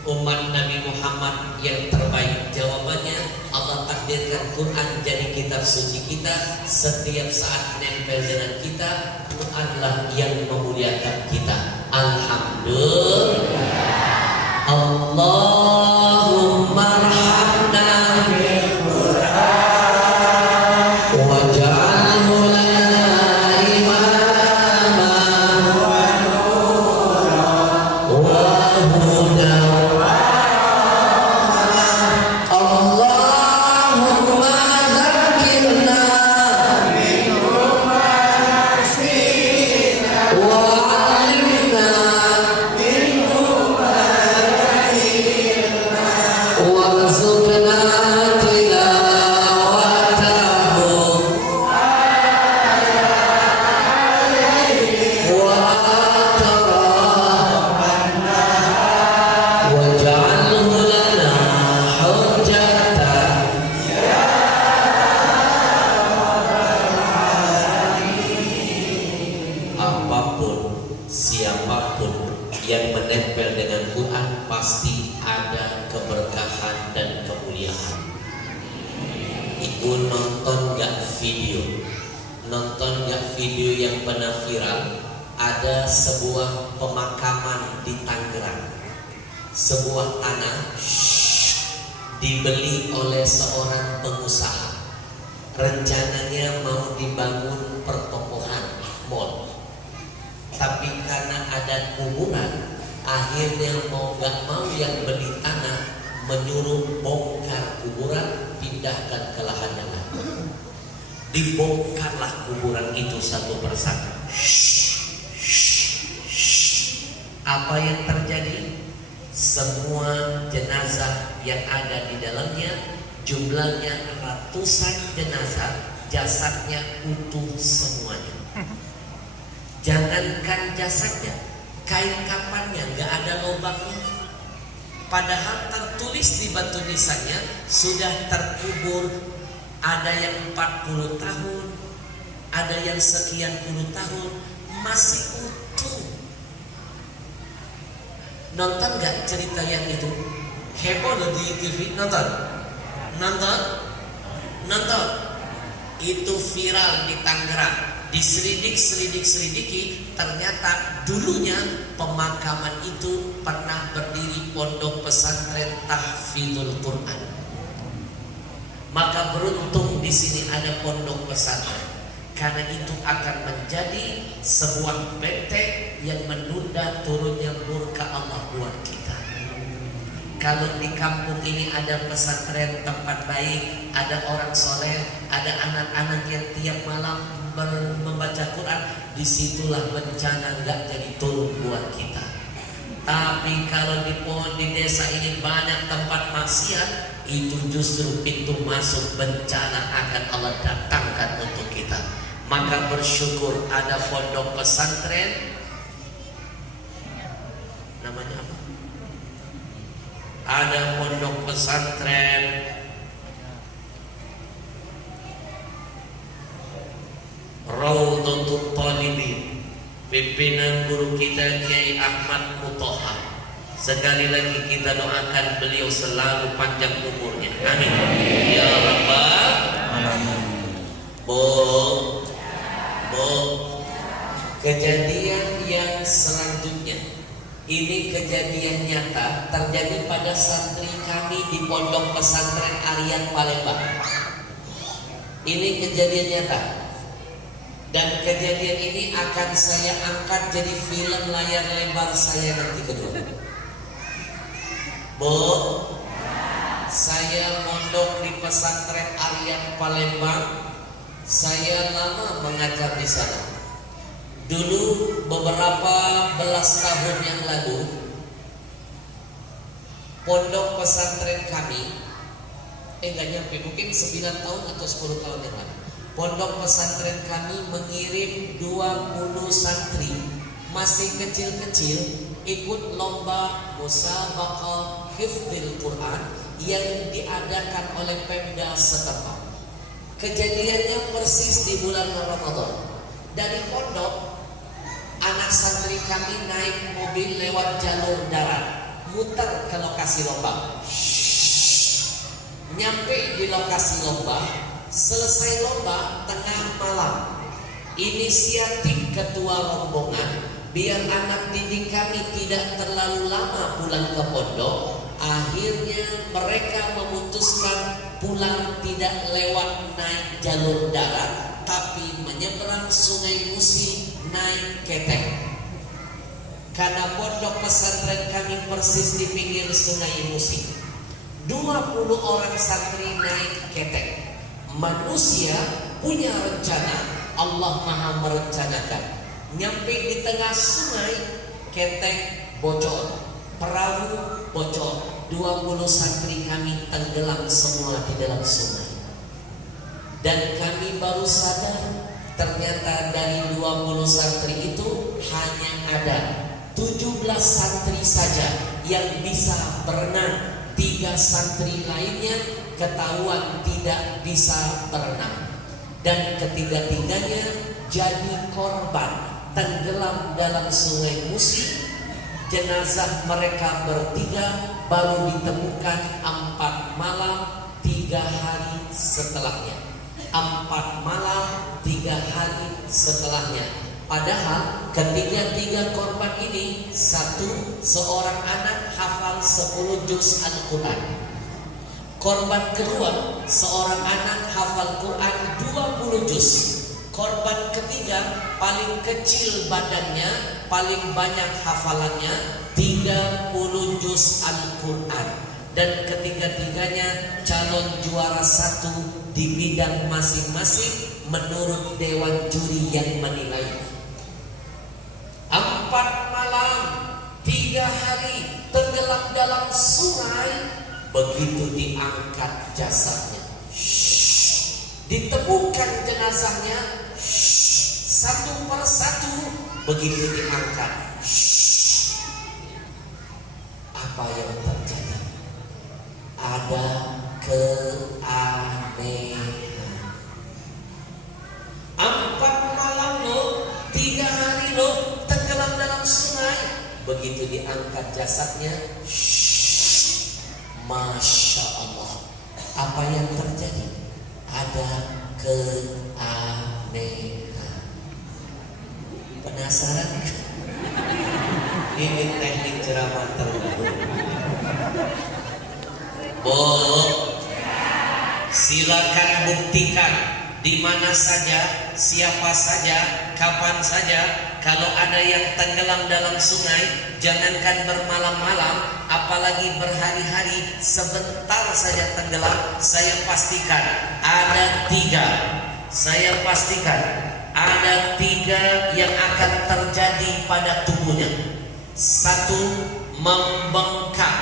umat Nabi Muhammad yang terbaik? Jawabannya, Allah takdirkan Quran jadi kitab suci kita. Setiap saat nempel dengan kita. Quranlah yang memuliakan kita. Alhamdulillah. Allahumma arhamna bil Quran waj'alhu lana imama wa nuran wa hudan wa rahmah. Allahumma zakkirna minhu ma nasina wa 'allimna minhu ma jahilna. video. Nonton nggak video yang pernah viral? Ada sebuah pemakaman di Tangerang. Sebuah tanah dibeli oleh seorang pengusaha. Rencananya mau dibangun pertokohan, mall. Tapi karena ada kuburan, akhirnya mau gak mau yang beli tanah menyuruh bongkar kuburan, pindahkan ke lahan yang lain. Dibongkarlah kuburan itu satu persatu. Apa yang terjadi? Semua jenazah yang ada di dalamnya, jumlahnya ratusan jenazah, jasadnya utuh semuanya. Jangankan jasadnya, kain kafannya nggak ada lubangnya. Padahal tertulis di batu nisannya sudah terkubur, ada yang 40 tahun, ada yang sekian puluh tahun, masih utuh. Nonton nggak cerita yang itu? Heboh loh di TV. Nonton. Itu viral di Tangerang. Diselidiki, ternyata dulunya pemakaman itu pernah berdiri pondok pesantren tahfidzul Quran. Maka beruntung di sini ada pondok pesantren, karena itu akan menjadi sebuah benteng yang menunda turunnya murka Allah buat kita. Kalau di kampung ini ada pesantren, tempat baik, ada orang soleh, ada anak-anak yang tiap malam membaca Quran, disitulah bencana nggak jadi turun buat kita. Tapi kalau di desa ini banyak tempat maksiat, itu justru pintu masuk bencana akan Allah datangkan untuk kita. Maka bersyukur ada pondok pesantren, namanya apa? Ada pondok pesantren Raudhatul Talibin, pimpinan guru kita Kiai Ahmad Mutoha. Sekali lagi kita doakan beliau selalu panjang umurnya. Amin. Ya Rabbal Alamin. Bu, kejadian yang selanjutnya ini kejadian nyata terjadi pada santri kami di Pondok Pesantren Aryan Palembang. Ini kejadian nyata. Dan kejadian ini akan saya angkat jadi film layar lebar saya nanti kedua. Bu, saya mondok di pesantren Aryan Palembang. Saya lama mengajar di sana. Dulu beberapa belas tahun yang lalu, pondok pesantren kami, nggak nyampe, mungkin 9 tahun atau 10 tahun yang lalu. Pondok pesantren kami mengirim 20 santri masih kecil-kecil ikut lomba musabaqah hifdzil Quran yang diadakan oleh Pemda setempat. Kejadiannya persis di bulan Ramadan. Dari pondok, anak santri kami naik mobil lewat jalur darat, muter ke lokasi lomba. Nyampe di lokasi lomba, selesai lomba tengah malam, inisiatif ketua rombongan biar anak didik kami tidak terlalu lama pulang ke pondok. Akhirnya mereka memutuskan pulang tidak lewat naik jalur darat, tapi menyeberang Sungai Musi naik ketek. Karena pondok pesantren kami persis di pinggir Sungai Musi. 20 orang santri naik ketek. Manusia punya rencana, Allah Maha merencanakan. Nyampe di tengah sungai, ketek bocor, perahu bocor, 20 santri kami tenggelam semua di dalam sungai. Dan kami baru sadar, ternyata dari 20 santri itu hanya ada 17 santri saja yang bisa berenang. 3 santri lainnya ketahuan tidak bisa berenang. Dan ketiga-tiganya jadi korban tenggelam dalam Sungai Musi. Jenazah mereka bertiga baru ditemukan 4 malam 3 hari setelahnya. 4 malam 3 hari setelahnya. Padahal ketiga-tiga korban ini, satu, seorang anak hafal 10 juz Al-Quran. Korban kedua, seorang anak hafal Quran 20 juz. Korban ketiga, paling kecil badannya, paling banyak hafalannya 30 juz Al-Quran. Dan ketiga-tiganya calon juara 1 di bidang masing-masing menurut dewan juri yang menilai. 4 malam 3 hari tenggelam dalam sungai. Begitu diangkat jasadnya, ditemukan jenazahnya, satu persatu. Begitu diangkat, apa yang terjadi? Ada keanehan. 4 malam loh, 3 hari loh tenggelam dalam sungai. Begitu diangkat jasadnya, Masya Allah, apa yang terjadi? Ada keanehan. Penasaran? Ini teknik ceramah terbaru. Silakan buktikan di mana saja, siapa saja, kapan saja. Kalau ada yang tenggelam dalam sungai, jangankan bermalam-malam, apalagi berhari-hari, sebentar saja tenggelam. Saya pastikan ada 3. Saya pastikan ada 3 yang akan terjadi pada tubuhnya. 1, membengkak.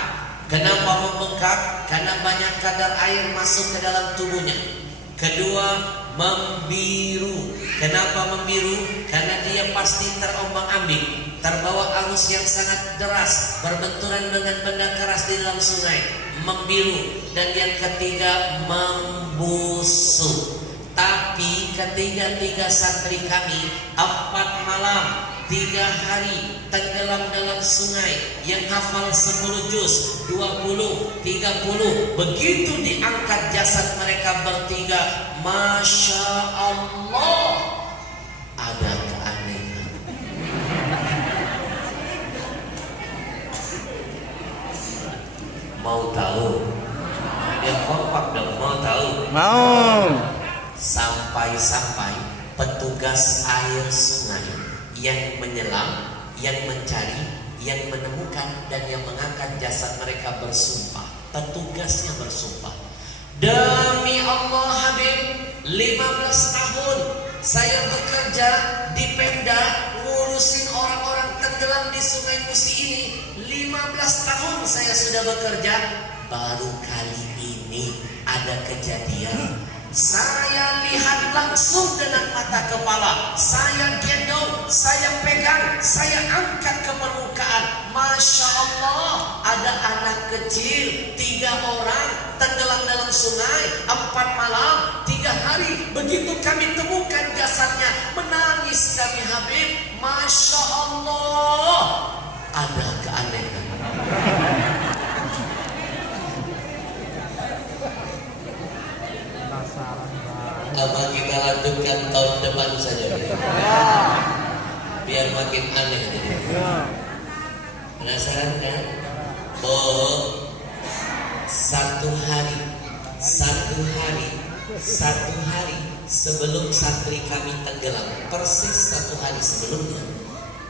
Kenapa membengkak? Karena banyak kadar air masuk ke dalam tubuhnya. Kedua, membiru. Kenapa membiru? Karena dia pasti terombang-ambing, terbawa arus yang sangat deras, berbenturan dengan benda keras di dalam sungai. Membiru. Dan yang ketiga, membusuk. Tapi ketiga-tiga santri kami 4 malam 3 hari tenggelam dalam sungai. Yang hafal 10 juz, 20, 30. Begitu diangkat jasad mereka bertiga, Masya Allah, ada keanehan. Mau tahu? Yang kompak dong, mau tahu? Mau. Sampai-sampai petugas air sungai yang menyelam, yang mencari, yang menemukan, dan yang mengangkat jasad mereka bersumpah. Petugasnya bersumpah, demi Allah Habib, 15 tahun saya bekerja di Pemda ngurusin orang-orang tenggelam di Sungai Musi ini. 15 tahun saya sudah bekerja, baru kali ini ada kejadian. Saya lihat langsung dengan mata kepala, saya gendong, saya pegang, saya angkat ke permukaan. Masya Allah, ada anak kecil 3 orang tenggelam dalam sungai 4 malam 3 hari. Begitu kami temukan jasadnya, menangis kami Habib. Masya Allah, ada keanehan. Apa kita lanjutkan tahun depan saja biar makin aneh. Penasaran kan? Satu hari sebelum santri kami tenggelam, persis 1 hari sebelumnya,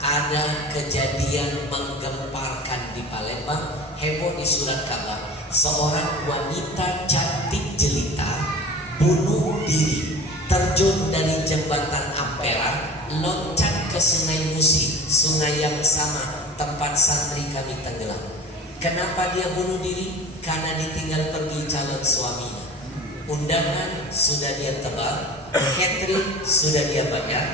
ada kejadian menggemparkan di Palembang, heboh di surat kabar. Seorang wanita cantik jelita bunuh diri, terjun dari jembatan Ampera, loncat ke Sungai Musi, sungai yang sama tempat santri kami tenggelam. Kenapa dia bunuh diri? Karena ditinggal pergi calon suaminya. Undangan sudah dia tebak, catering sudah dia bayar,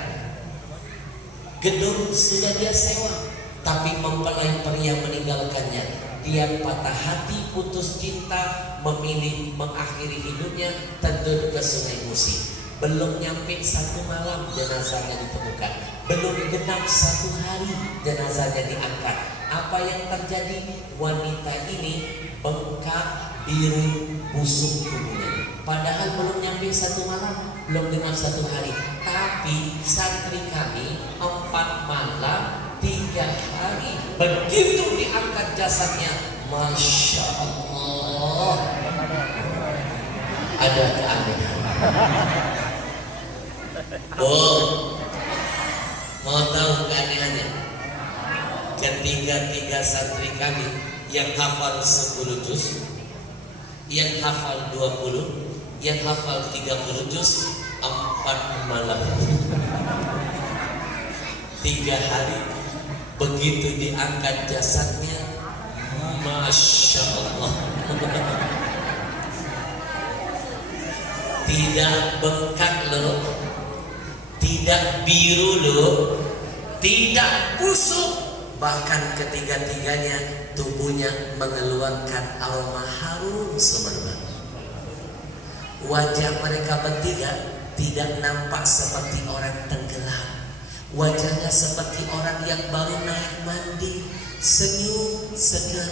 gedung sudah dia sewa, tapi mempelai pria meninggalkannya. Dia patah hati, putus cinta, memilih mengakhiri hidupnya, terjun ke Sungai Musi. Belum nyampe 1 malam jenazahnya ditemukan, belum genap 1 hari jenazahnya diangkat. Apa yang terjadi? Wanita ini bengkak, biru, busuk tubuhnya. Padahal belum nyampe 1 malam. belum genap 1 hari. Tapi santri kami 4 malam 3 hari. Begitu diangkat jasadnya, Masya Allah, ada keanehan. Oh, mau tahu keanehannya? Ketiga santri kami yang hafal 10 juz, yang hafal 20, yang hafal 30 juz, 4 malam 3 hari. Begitu diangkat jasadnya, Masya Allah, tidak bengkak loh, tidak biru loh, tidak busuk. Bahkan ketiga-tiganya tubuhnya mengeluarkan aroma harum semerbak. Wajah mereka bertiga tidak nampak seperti orang tenggelam. Wajahnya seperti orang yang baru naik mandi, senyum segar.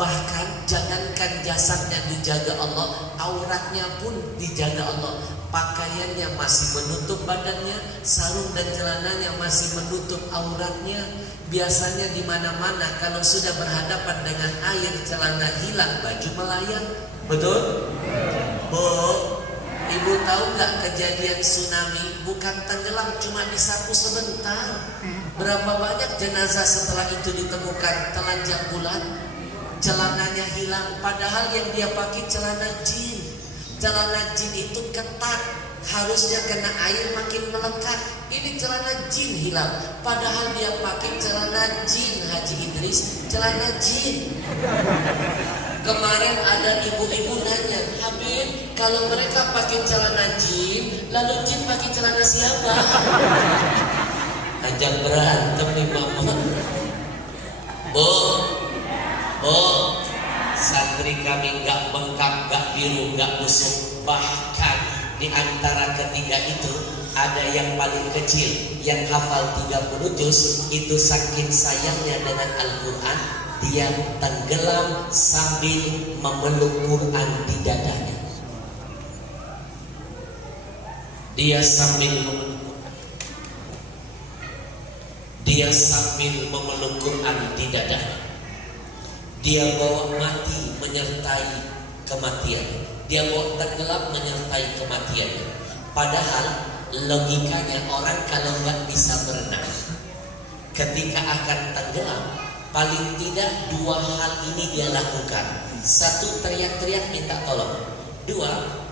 Bahkan jangankan jasadnya dijaga Allah, auratnya pun dijaga Allah. Pakaiannya masih menutup badannya, sarung dan celananya masih menutup auratnya. Biasanya di mana-mana kalau sudah berhadapan dengan air, celana hilang, baju melayang. Betul? Bu, ibu tahu nggak kejadian tsunami bukan tenggelam, cuma disapu sebentar. Berapa banyak jenazah setelah itu ditemukan telanjang bulat, celananya hilang, padahal yang dia pakai celana jin. Celana jin itu ketat, harusnya kena air makin melekat. Ini celana jin hilang, padahal dia pakai celana jin. Haji Idris, celana jin. Kemarin ada ibu-ibu nanya, Habib, kalau mereka pakai celana jin, lalu jin pakai celana siapa? Ajak berantem nih mama. Oh, santri kami gak bengkak, gak biru, gak busuk. Bahkan di antara ketiga itu ada yang paling kecil, yang hafal 30 juz. Itu saking sayangnya dengan Al-Quran, dia tenggelam sambil memeluk Quran di dadanya. Dia sambil memeluk Quran di dadanya. Dia bawa mati menyertai kematian. Dia bawa tenggelam menyertai kematian. Padahal logikanya orang kalau nggak bisa berenang, ketika akan tenggelam, paling tidak 2 hal ini dia lakukan. 1, teriak-teriak minta tolong. 2,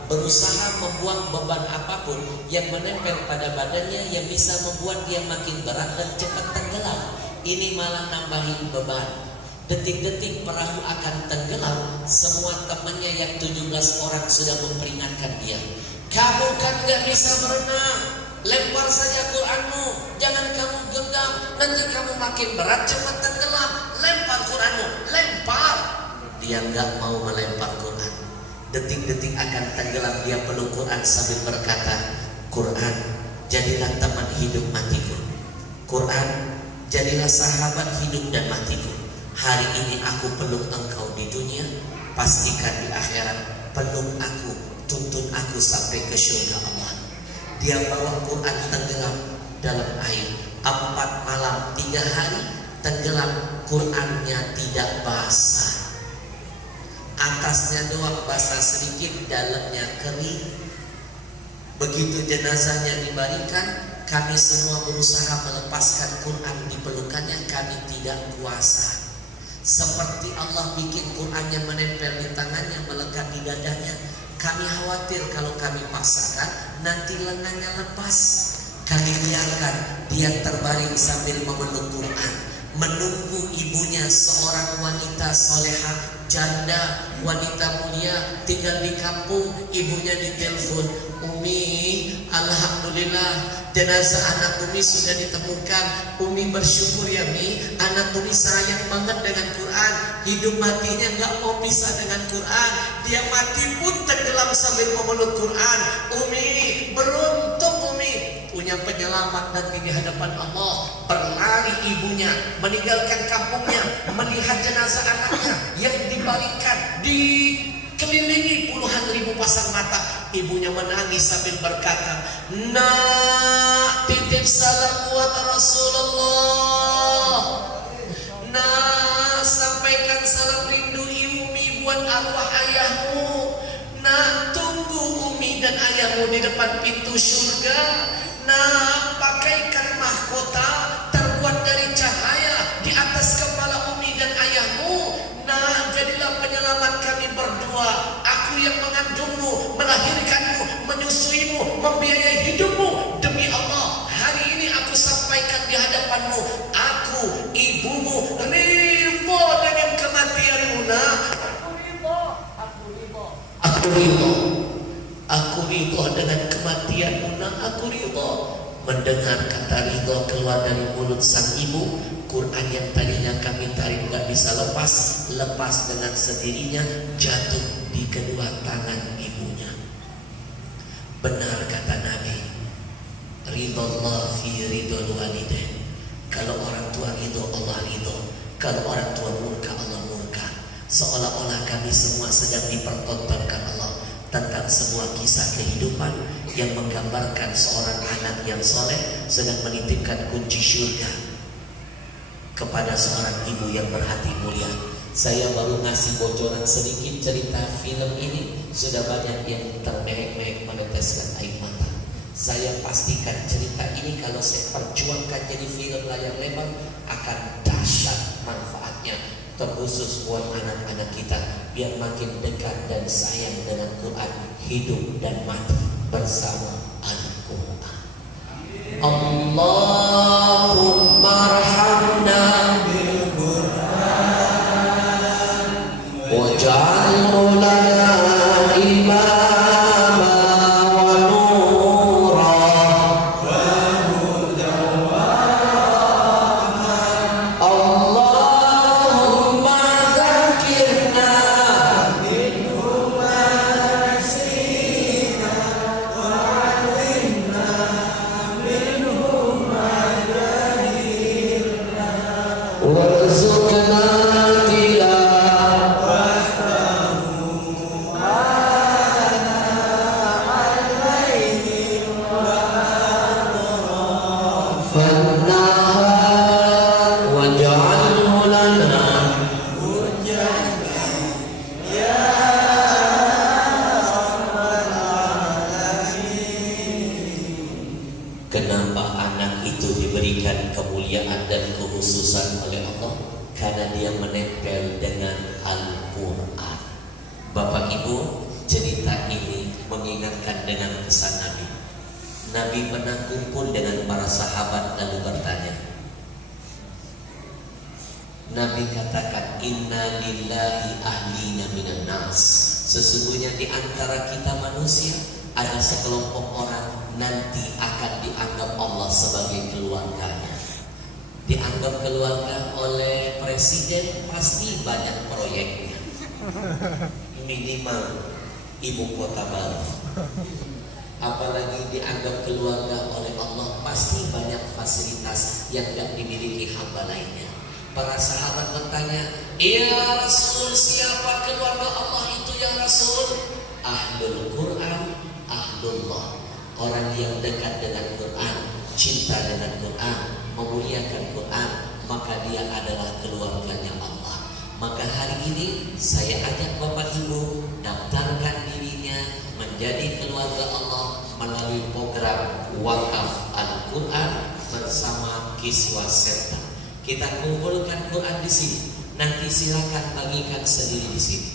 berusaha membuang beban apapun yang menempel pada badannya yang bisa membuat dia makin berat dan cepat tenggelam. Ini malah nambahin beban. Detik-detik perahu akan tenggelam, semua temannya yang 17 orang sudah memperingatkan dia. Kamu kan gak bisa berenang, lempar saja Quranmu, jangan kamu genggam, nanti kamu makin berat cepat tenggelam. Lempar Quranmu, lempar. Dia gak mau melempar Quran. Detik-detik akan tenggelam, dia peluk Quran sambil berkata, Quran, jadilah teman hidup matiku. Quran, jadilah sahabat hidup dan matiku. Hari ini aku peluk engkau di dunia, pastikan di akhirat peluk aku, tuntun aku sampai ke surga Allah. Dia bawa Quran tenggelam dalam air 4 malam 3 hari tenggelam, Qurannya tidak basah. Atasnya doang basah sedikit, dalamnya kering. Begitu jenazahnya dibalikan, kami semua berusaha melepaskan Quran di pelukannya, kami tidak kuasa. Seperti Allah bikin Qurannya menempel di tangannya, melekat di dadanya. Kami khawatir kalau kami paksakan nanti lengannya lepas. Kami biarkan dia terbaring sambil memeluk Quran, menunggu ibunya, seorang wanita solehah, janda, wanita mulia, tinggal di kampung. Ibunya ditelepon, Umi, alhamdulillah jenazah anak Umi sudah ditemukan. Umi bersyukur ya Mi, anak Umi sayang banget dengan Quran, hidup matinya gak mau pisah dengan Quran. Dia mati pun tenggelam sambil memeluk Quran. Umi, beruntung Umi punya penyelamat nanti di hadapan Allah. Berlari ibunya, meninggalkan kampungnya, melihat jenazah anaknya yang dibaringkan di dikelilingi puluhan ribu pasang mata. Ibunya menangis sambil berkata, "Nak, titip salam buat Rasulullah. Nak, sampaikan salam rindu Umi buat arwah ayahmu. Nak, tunggu Umi dan ayahmu di depan pintu surga. Nak, pakaikan mahkota terbuat dari cahaya di atas kepala Umi dan ayahmu. Nak, jadilah penyelamat kami berdua. Aku yang mengandungmu, melahirkanmu, menyusuimu, membiayai hidupmu. Demi Allah, hari ini aku sampaikan di hadapanmu, aku, ibumu, ridho dengan kematianmu. Nak, aku ridho dengan kematianmu. Nak, aku ridho. Mendengar kata ridho keluar dari mulut sang ibu, Quran yang tadinya kami tarik gak bisa lepas dengan sendirinya jatuh di kedua tangan ibunya. Benar kata Nabi, ridhollah fi ridhol walidain. Kalau orang tua ridho, Allah ridho. Kalau orang tua murka, Allah murka. Seolah-olah kami semua sedang dipertontonkan Allah tentang sebuah kisah kehidupan yang menggambarkan seorang anak yang soleh sedang menitipkan kunci surga kepada seorang ibu yang berhati mulia. Saya baru ngasih bocoran sedikit cerita film ini, sudah banyak yang termehek-mehek meneteskan air mata. Saya pastikan cerita ini kalau saya perjuangkan jadi film layar lebar akan dahsyat manfaatnya, terkhusus buat anak-anak kita, biar makin dekat dan sayang dengan Quran, hidup dan mati bersama Al-Quran. Allahumma arhamna bil Quran waj'alhu lana imama wa nura wa hudan wa rahmah. Allahumma dzakirna minhu ma nasina wa 'allimna minhu ma jahilna warzuqna Kenapa anak itu diberikan kemuliaan dan kekhususan oleh Allah? Karena dia menempel dengan Al-Quran. Bapak Ibu, cerita ini mengingatkan dengan pesan Nabi. Nabi pernah kumpul dengan para sahabat lalu bertanya. Nabi katakan, Inna lillahi ahlina minan nas. Sesungguhnya di antara kita manusia ada sekelompok orang nanti akan dianggap Allah sebagai keluarganya. Dianggap keluarga oleh presiden, pasti banyak proyeknya. Minimal ibu kota baru. Apalagi dianggap keluarga oleh Allah, pasti banyak fasilitas yang tidak dimiliki hamba lainnya. Para sahabat bertanya, "Ya Rasul, siapa keluarga Allah itu ya Rasul?" Ahlul Quran, ahlullah. Orang yang dekat dengan Quran, cinta dengan Quran, memuliakan Quran, maka dia adalah keluarganya Allah. Maka hari ini saya ajak Bapak Ibu daftarkan dirinya menjadi keluarga Allah melalui program Wakaf Al-Quran bersama Kiswa Center. Kita kumpulkan Quran di sini. Nanti silakan bagikan sendiri di sini.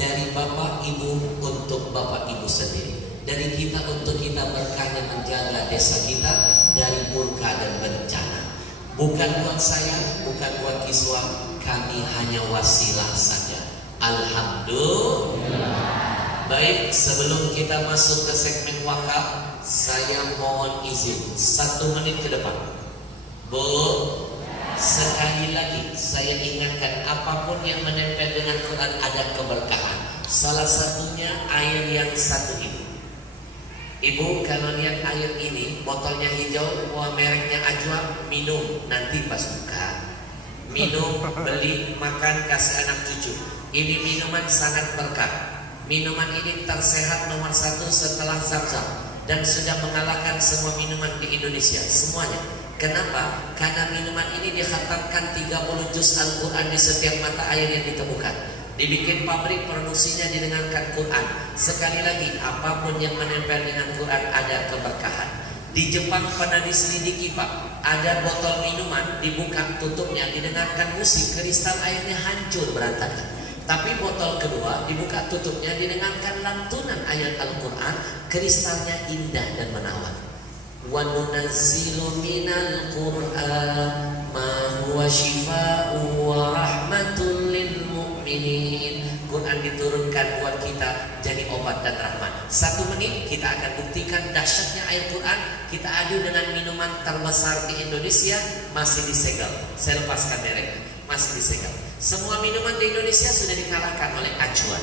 Dari Bapak Ibu untuk Bapak Ibu sendiri. Dari kita untuk kita berkahnya menjaga desa kita dari murka dan bencana. Bukan buat saya, bukan buat Kiswa, kami hanya wasilah saja. Alhamdulillah. Baik, sebelum kita masuk ke segmen wakaf, saya mohon izin 1 menit ke depan. Bu, sekali lagi saya ingatkan, apapun yang menempel dengan Quran ada keberkahan. Salah satunya air yang satu ini. Ibu kalau lihat air ini, botolnya hijau, wah mereknya Ajwa, minum nanti pas buka. Minum, beli, makan, kasih anak cucu. Ini minuman sangat berkah. Minuman ini tersehat nomor 1 setelah Zam-Zam dan sudah mengalahkan semua minuman di Indonesia semuanya. Kenapa? Karena minuman ini dikhatamkan 30 juz Al-Quran di setiap mata air yang ditemukan. Dibikin pabrik, produksinya didengarkan Quran. Sekali lagi, apapun yang menempel dengan Quran ada keberkahan. Di Jepang pernah diselidiki Pak, ada botol minuman dibuka tutupnya, didengarkan musik, kristal airnya hancur berantakan. Tapi botol kedua dibuka tutupnya, didengarkan lantunan ayat Al-Quran, kristalnya indah dan menawan. Wa nunazzilu minal Qur'an ma huwa shifaa'un wa rahmatun lil mu'minin. Quran diturunkan buat kita jadi obat dan rahmat. 1 menit kita akan buktikan dahsyatnya ayat Quran. Kita adu dengan minuman terbesar di Indonesia, masih disegel. Saya lepaskan merek, masih disegel. Semua minuman di Indonesia sudah dikalahkan oleh Ajwa.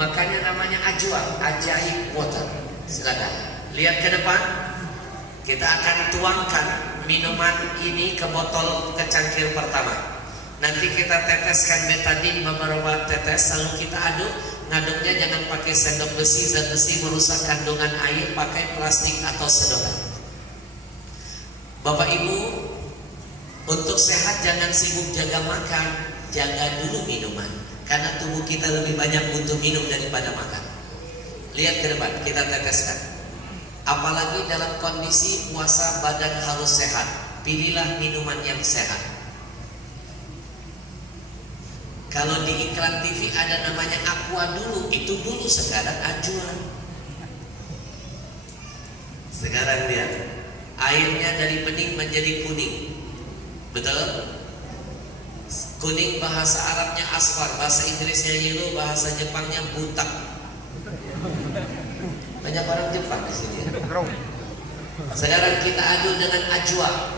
Makanya namanya Ajwa, Ajaib Water. Silakan lihat ke depan. Kita akan tuangkan minuman ini ke botol, ke cangkir pertama. Nanti kita teteskan betadin beberapa tetes, lalu kita aduk. Ngaduknya jangan pakai sendok besi, zat besi merusak kandungan air. Pakai plastik atau sedotan. Bapak Ibu, untuk sehat jangan sibuk jaga makan, jaga dulu minuman. Karena tubuh kita lebih banyak butuh minum daripada makan. Lihat ke depan, kita teteskan. Apalagi dalam kondisi puasa, badan harus sehat. Pilihlah minuman yang sehat. Kalau di iklan TV ada namanya Aqua dulu, itu dulu, sekarang Ajwa. Sekarang lihat, airnya dari bening menjadi kuning. Betul? Kuning bahasa Arabnya asfar, bahasa Inggrisnya yellow, bahasa Jepangnya butak. Banyak orang Jepang di sini. Sekarang kita adu dengan Ajwa.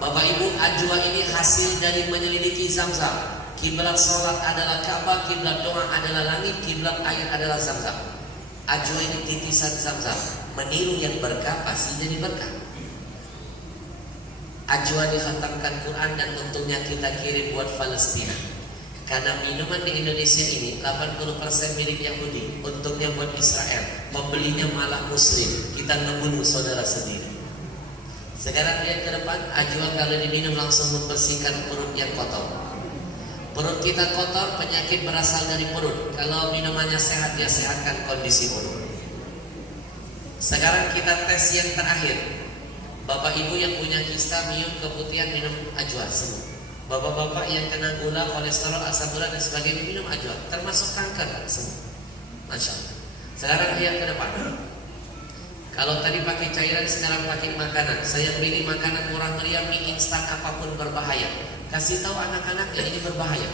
Bapak Ibu, Ajwa ini hasil dari menyelidiki Zam-Zam. Kiblat sholat adalah Ka'bah, kiblat doa adalah langit, kiblat air adalah Zam-Zam. Ajwa ini titisan Zam-Zam. Meniru yang berkah pasti jadi berkah. Ajwa dikhatamkan Quran dan untungnya kita kirim buat Palestina. Karena minuman di Indonesia ini 80% milik Yahudi, untungnya buat Israel. Pembelinya malah Muslim. Kita ngebunuh saudara sendiri. Sekarang lihat ke depan, Ajwa kalau diminum langsung membersihkan perut yang kotor. Perut kita kotor, penyakit berasal dari perut. Kalau minumannya sehat, dia sehatkan kondisi perut. Sekarang kita tes yang terakhir. Bapak Ibu yang punya kista, miom, keputihan, minum Ajwa semua. Bapak-bapak yang kena gula, kolesterol, asam urat dan sebagainya, minum Ajwa. Termasuk kanker semua. Masya Allah. Sekarang lihat ke depan. Kalau tadi pakai cairan, sekarang pakai makanan. Saya pilih makanan murah meriah, mie instan apapun berbahaya. Kasih tahu anak-anak yang ini berbahaya.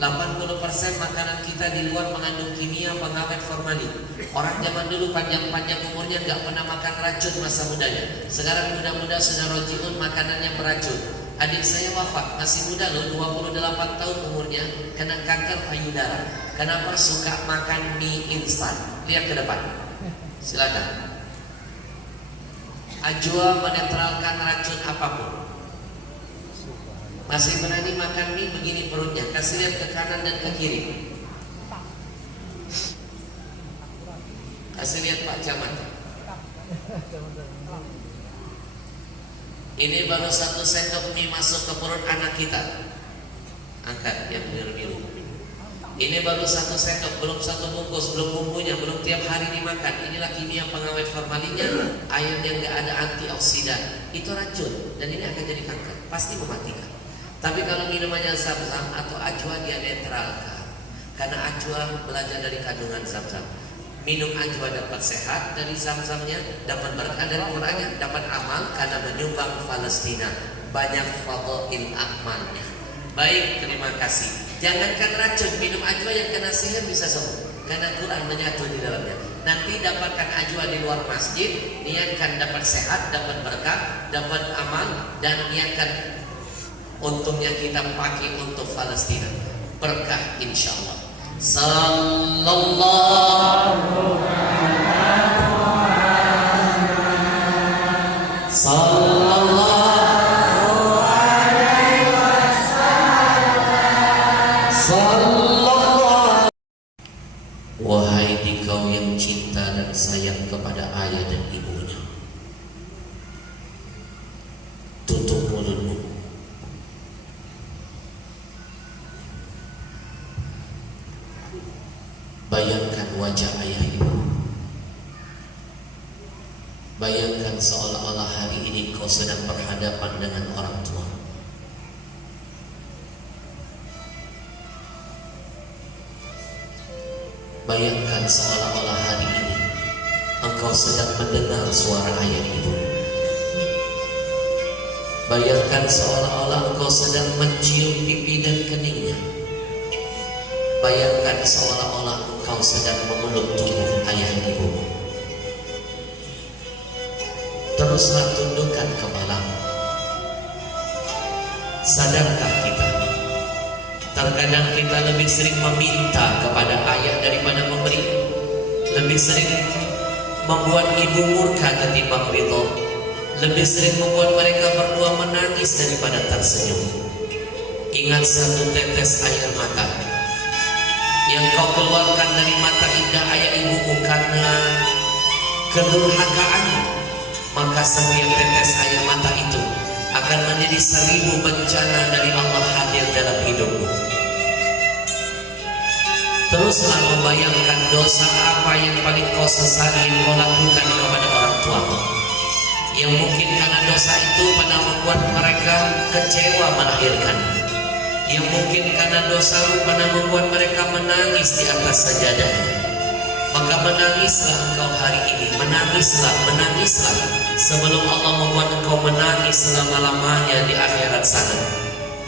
80% makanan kita di luar mengandung kimia, pengawet, formalin. Orang zaman dulu panjang-panjang umurnya nggak pernah makan racun masa mudanya. Sekarang muda-muda sudah rojiun, makanannya beracun. Adik saya wafat, masih muda loh, 28 tahun umurnya, kena kanker payudara. Kenapa? Suka makan mie instan. Lihat ke depan. Silakan. Ajwa menetralkan racun apapun. Masih berani makan mie, begini perutnya. Kasih lihat ke kanan dan ke kiri. Kasih lihat Pak Camat. Ini baru 1 sendok mie masuk ke perut anak kita. Angkat yang biru-biru. Ini baru 1 sendok, belum 1 bungkus, belum bumbunya, belum tiap hari dimakan. Inilah kimia pengawet formalinnya. Air yang gak ada antioksidan, itu racun dan ini akan jadi kanker, pasti mematikan. Tapi kalau minumannya Zam-Zam atau Ajwa, dia netralkan. Karena Ajwa belajar dari kandungan Zam-Zam. Minum Ajwa dapat sehat dari Zam-Zamnya, dapat berkah dari Qurannya, dapat amal karena menyumbang Palestina. Banyak fadhil amalnya. Baik, terima kasih. Jangankan racun, minum Ajwa yang kena sihir bisa sembuh. Karena Quran menyatu di dalamnya. Nanti dapatkan Ajwa di luar masjid, niatkan dapat sehat, dapat berkah, dapat amal, dan niatkan untungnya kita pakai untuk Palestina. Berkah insya Allah. Sallallahu alaihi wasallam. Wahai Bayangkan wajah ayah ibu. Bayangkan seolah-olah hari ini kau sedang berhadapan dengan orang tua. Bayangkan seolah-olah hari ini engkau sedang mendengar suara ayah ibu. Bayangkan seolah-olah engkau sedang mencium pipi dan keningnya. Bayangkan seolah-olah engkau sedang memeluk tubuh ayah ibumu. Teruslah tundukkan kepalamu. Sadarkah kita? Terkadang kita lebih sering meminta kepada ayah daripada memberi. Lebih sering membuat ibu murka ketimbang ridho. Lebih sering membuat mereka berdua menangis daripada tersenyum. Ingat satu tetes air mata yang kau keluarkan dari mata indah ayah ibumu karena kedurhakaanmu, maka setiap tetes air mata itu akan menjadi 1000 bencana dari Allah hadir dalam hidupmu. Teruslah membayangkan dosa apa yang paling kau sesali yang kau lakukan kepada orang tuamu, yang mungkin karena dosa itu pernah membuat mereka kecewa melahirkan, yang mungkin karena dosamu pernah membuat mereka menangis di atas sajadahnya. Maka menangislah engkau hari ini, menangislah sebelum Allah membuat engkau menangis selama-lamanya di akhirat sana.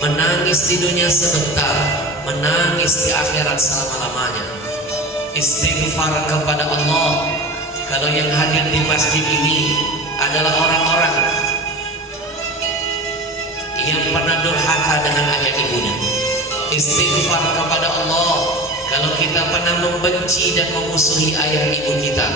Menangis di dunia sebentar, menangis di akhirat selama-lamanya. Istighfar kepada Allah. Kalau yang hadir di masjid ini adalah orang-orang yang pernah durhaka dengan ayah ibunya, istighfar kepada Allah. Kalau kita pernah membenci dan memusuhi ayah ibu kita,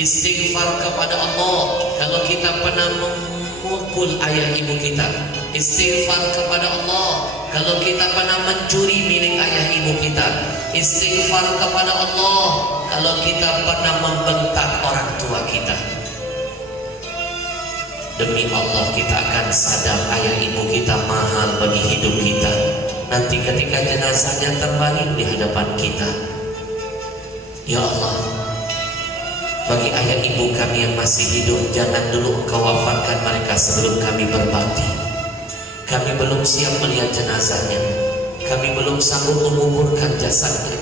istighfar kepada Allah. Kalau kita pernah memukul ayah ibu kita, istighfar kepada Allah. Kalau kita pernah mencuri milik ayah ibu kita, istighfar kepada Allah. Kalau kita pernah membentak orang tua kita, demi Allah kita akan sadar ayah ibu kita mahal bagi hidup kita. Nanti ketika jenazahnya terbaring di hadapan kita, ya Allah, bagi ayah ibu kami yang masih hidup, jangan dulu engkau wafatkan mereka sebelum kami berbakti. Kami belum siap melihat jenazahnya, kami belum sanggup menguburkan jasadnya.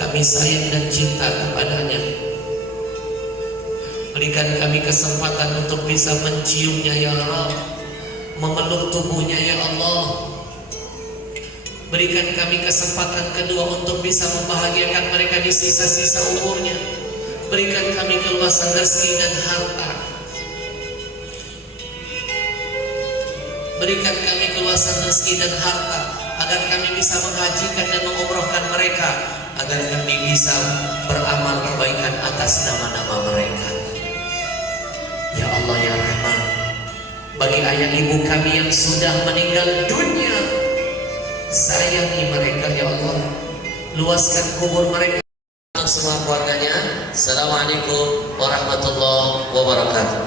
Kami sayang dan cinta kepadanya. Berikan kami kesempatan untuk bisa menciumnya ya Allah, memeluk tubuhnya ya Allah. Berikan kami kesempatan kedua untuk bisa membahagiakan mereka di sisa-sisa umurnya. Berikan kami keluasan rezeki dan harta. Berikan kami keluasan rezeki dan harta agar kami bisa menghajikan dan mengumrohkan mereka, agar kami bisa beramal kebaikan atas nama-nama mereka. Ya Allah ya Rahman, bagi ayah ibu kami yang sudah meninggal dunia, sayangi mereka ya Allah, luaskan kubur mereka semua keluarganya. Assalamualaikum warahmatullahi wabarakatuh.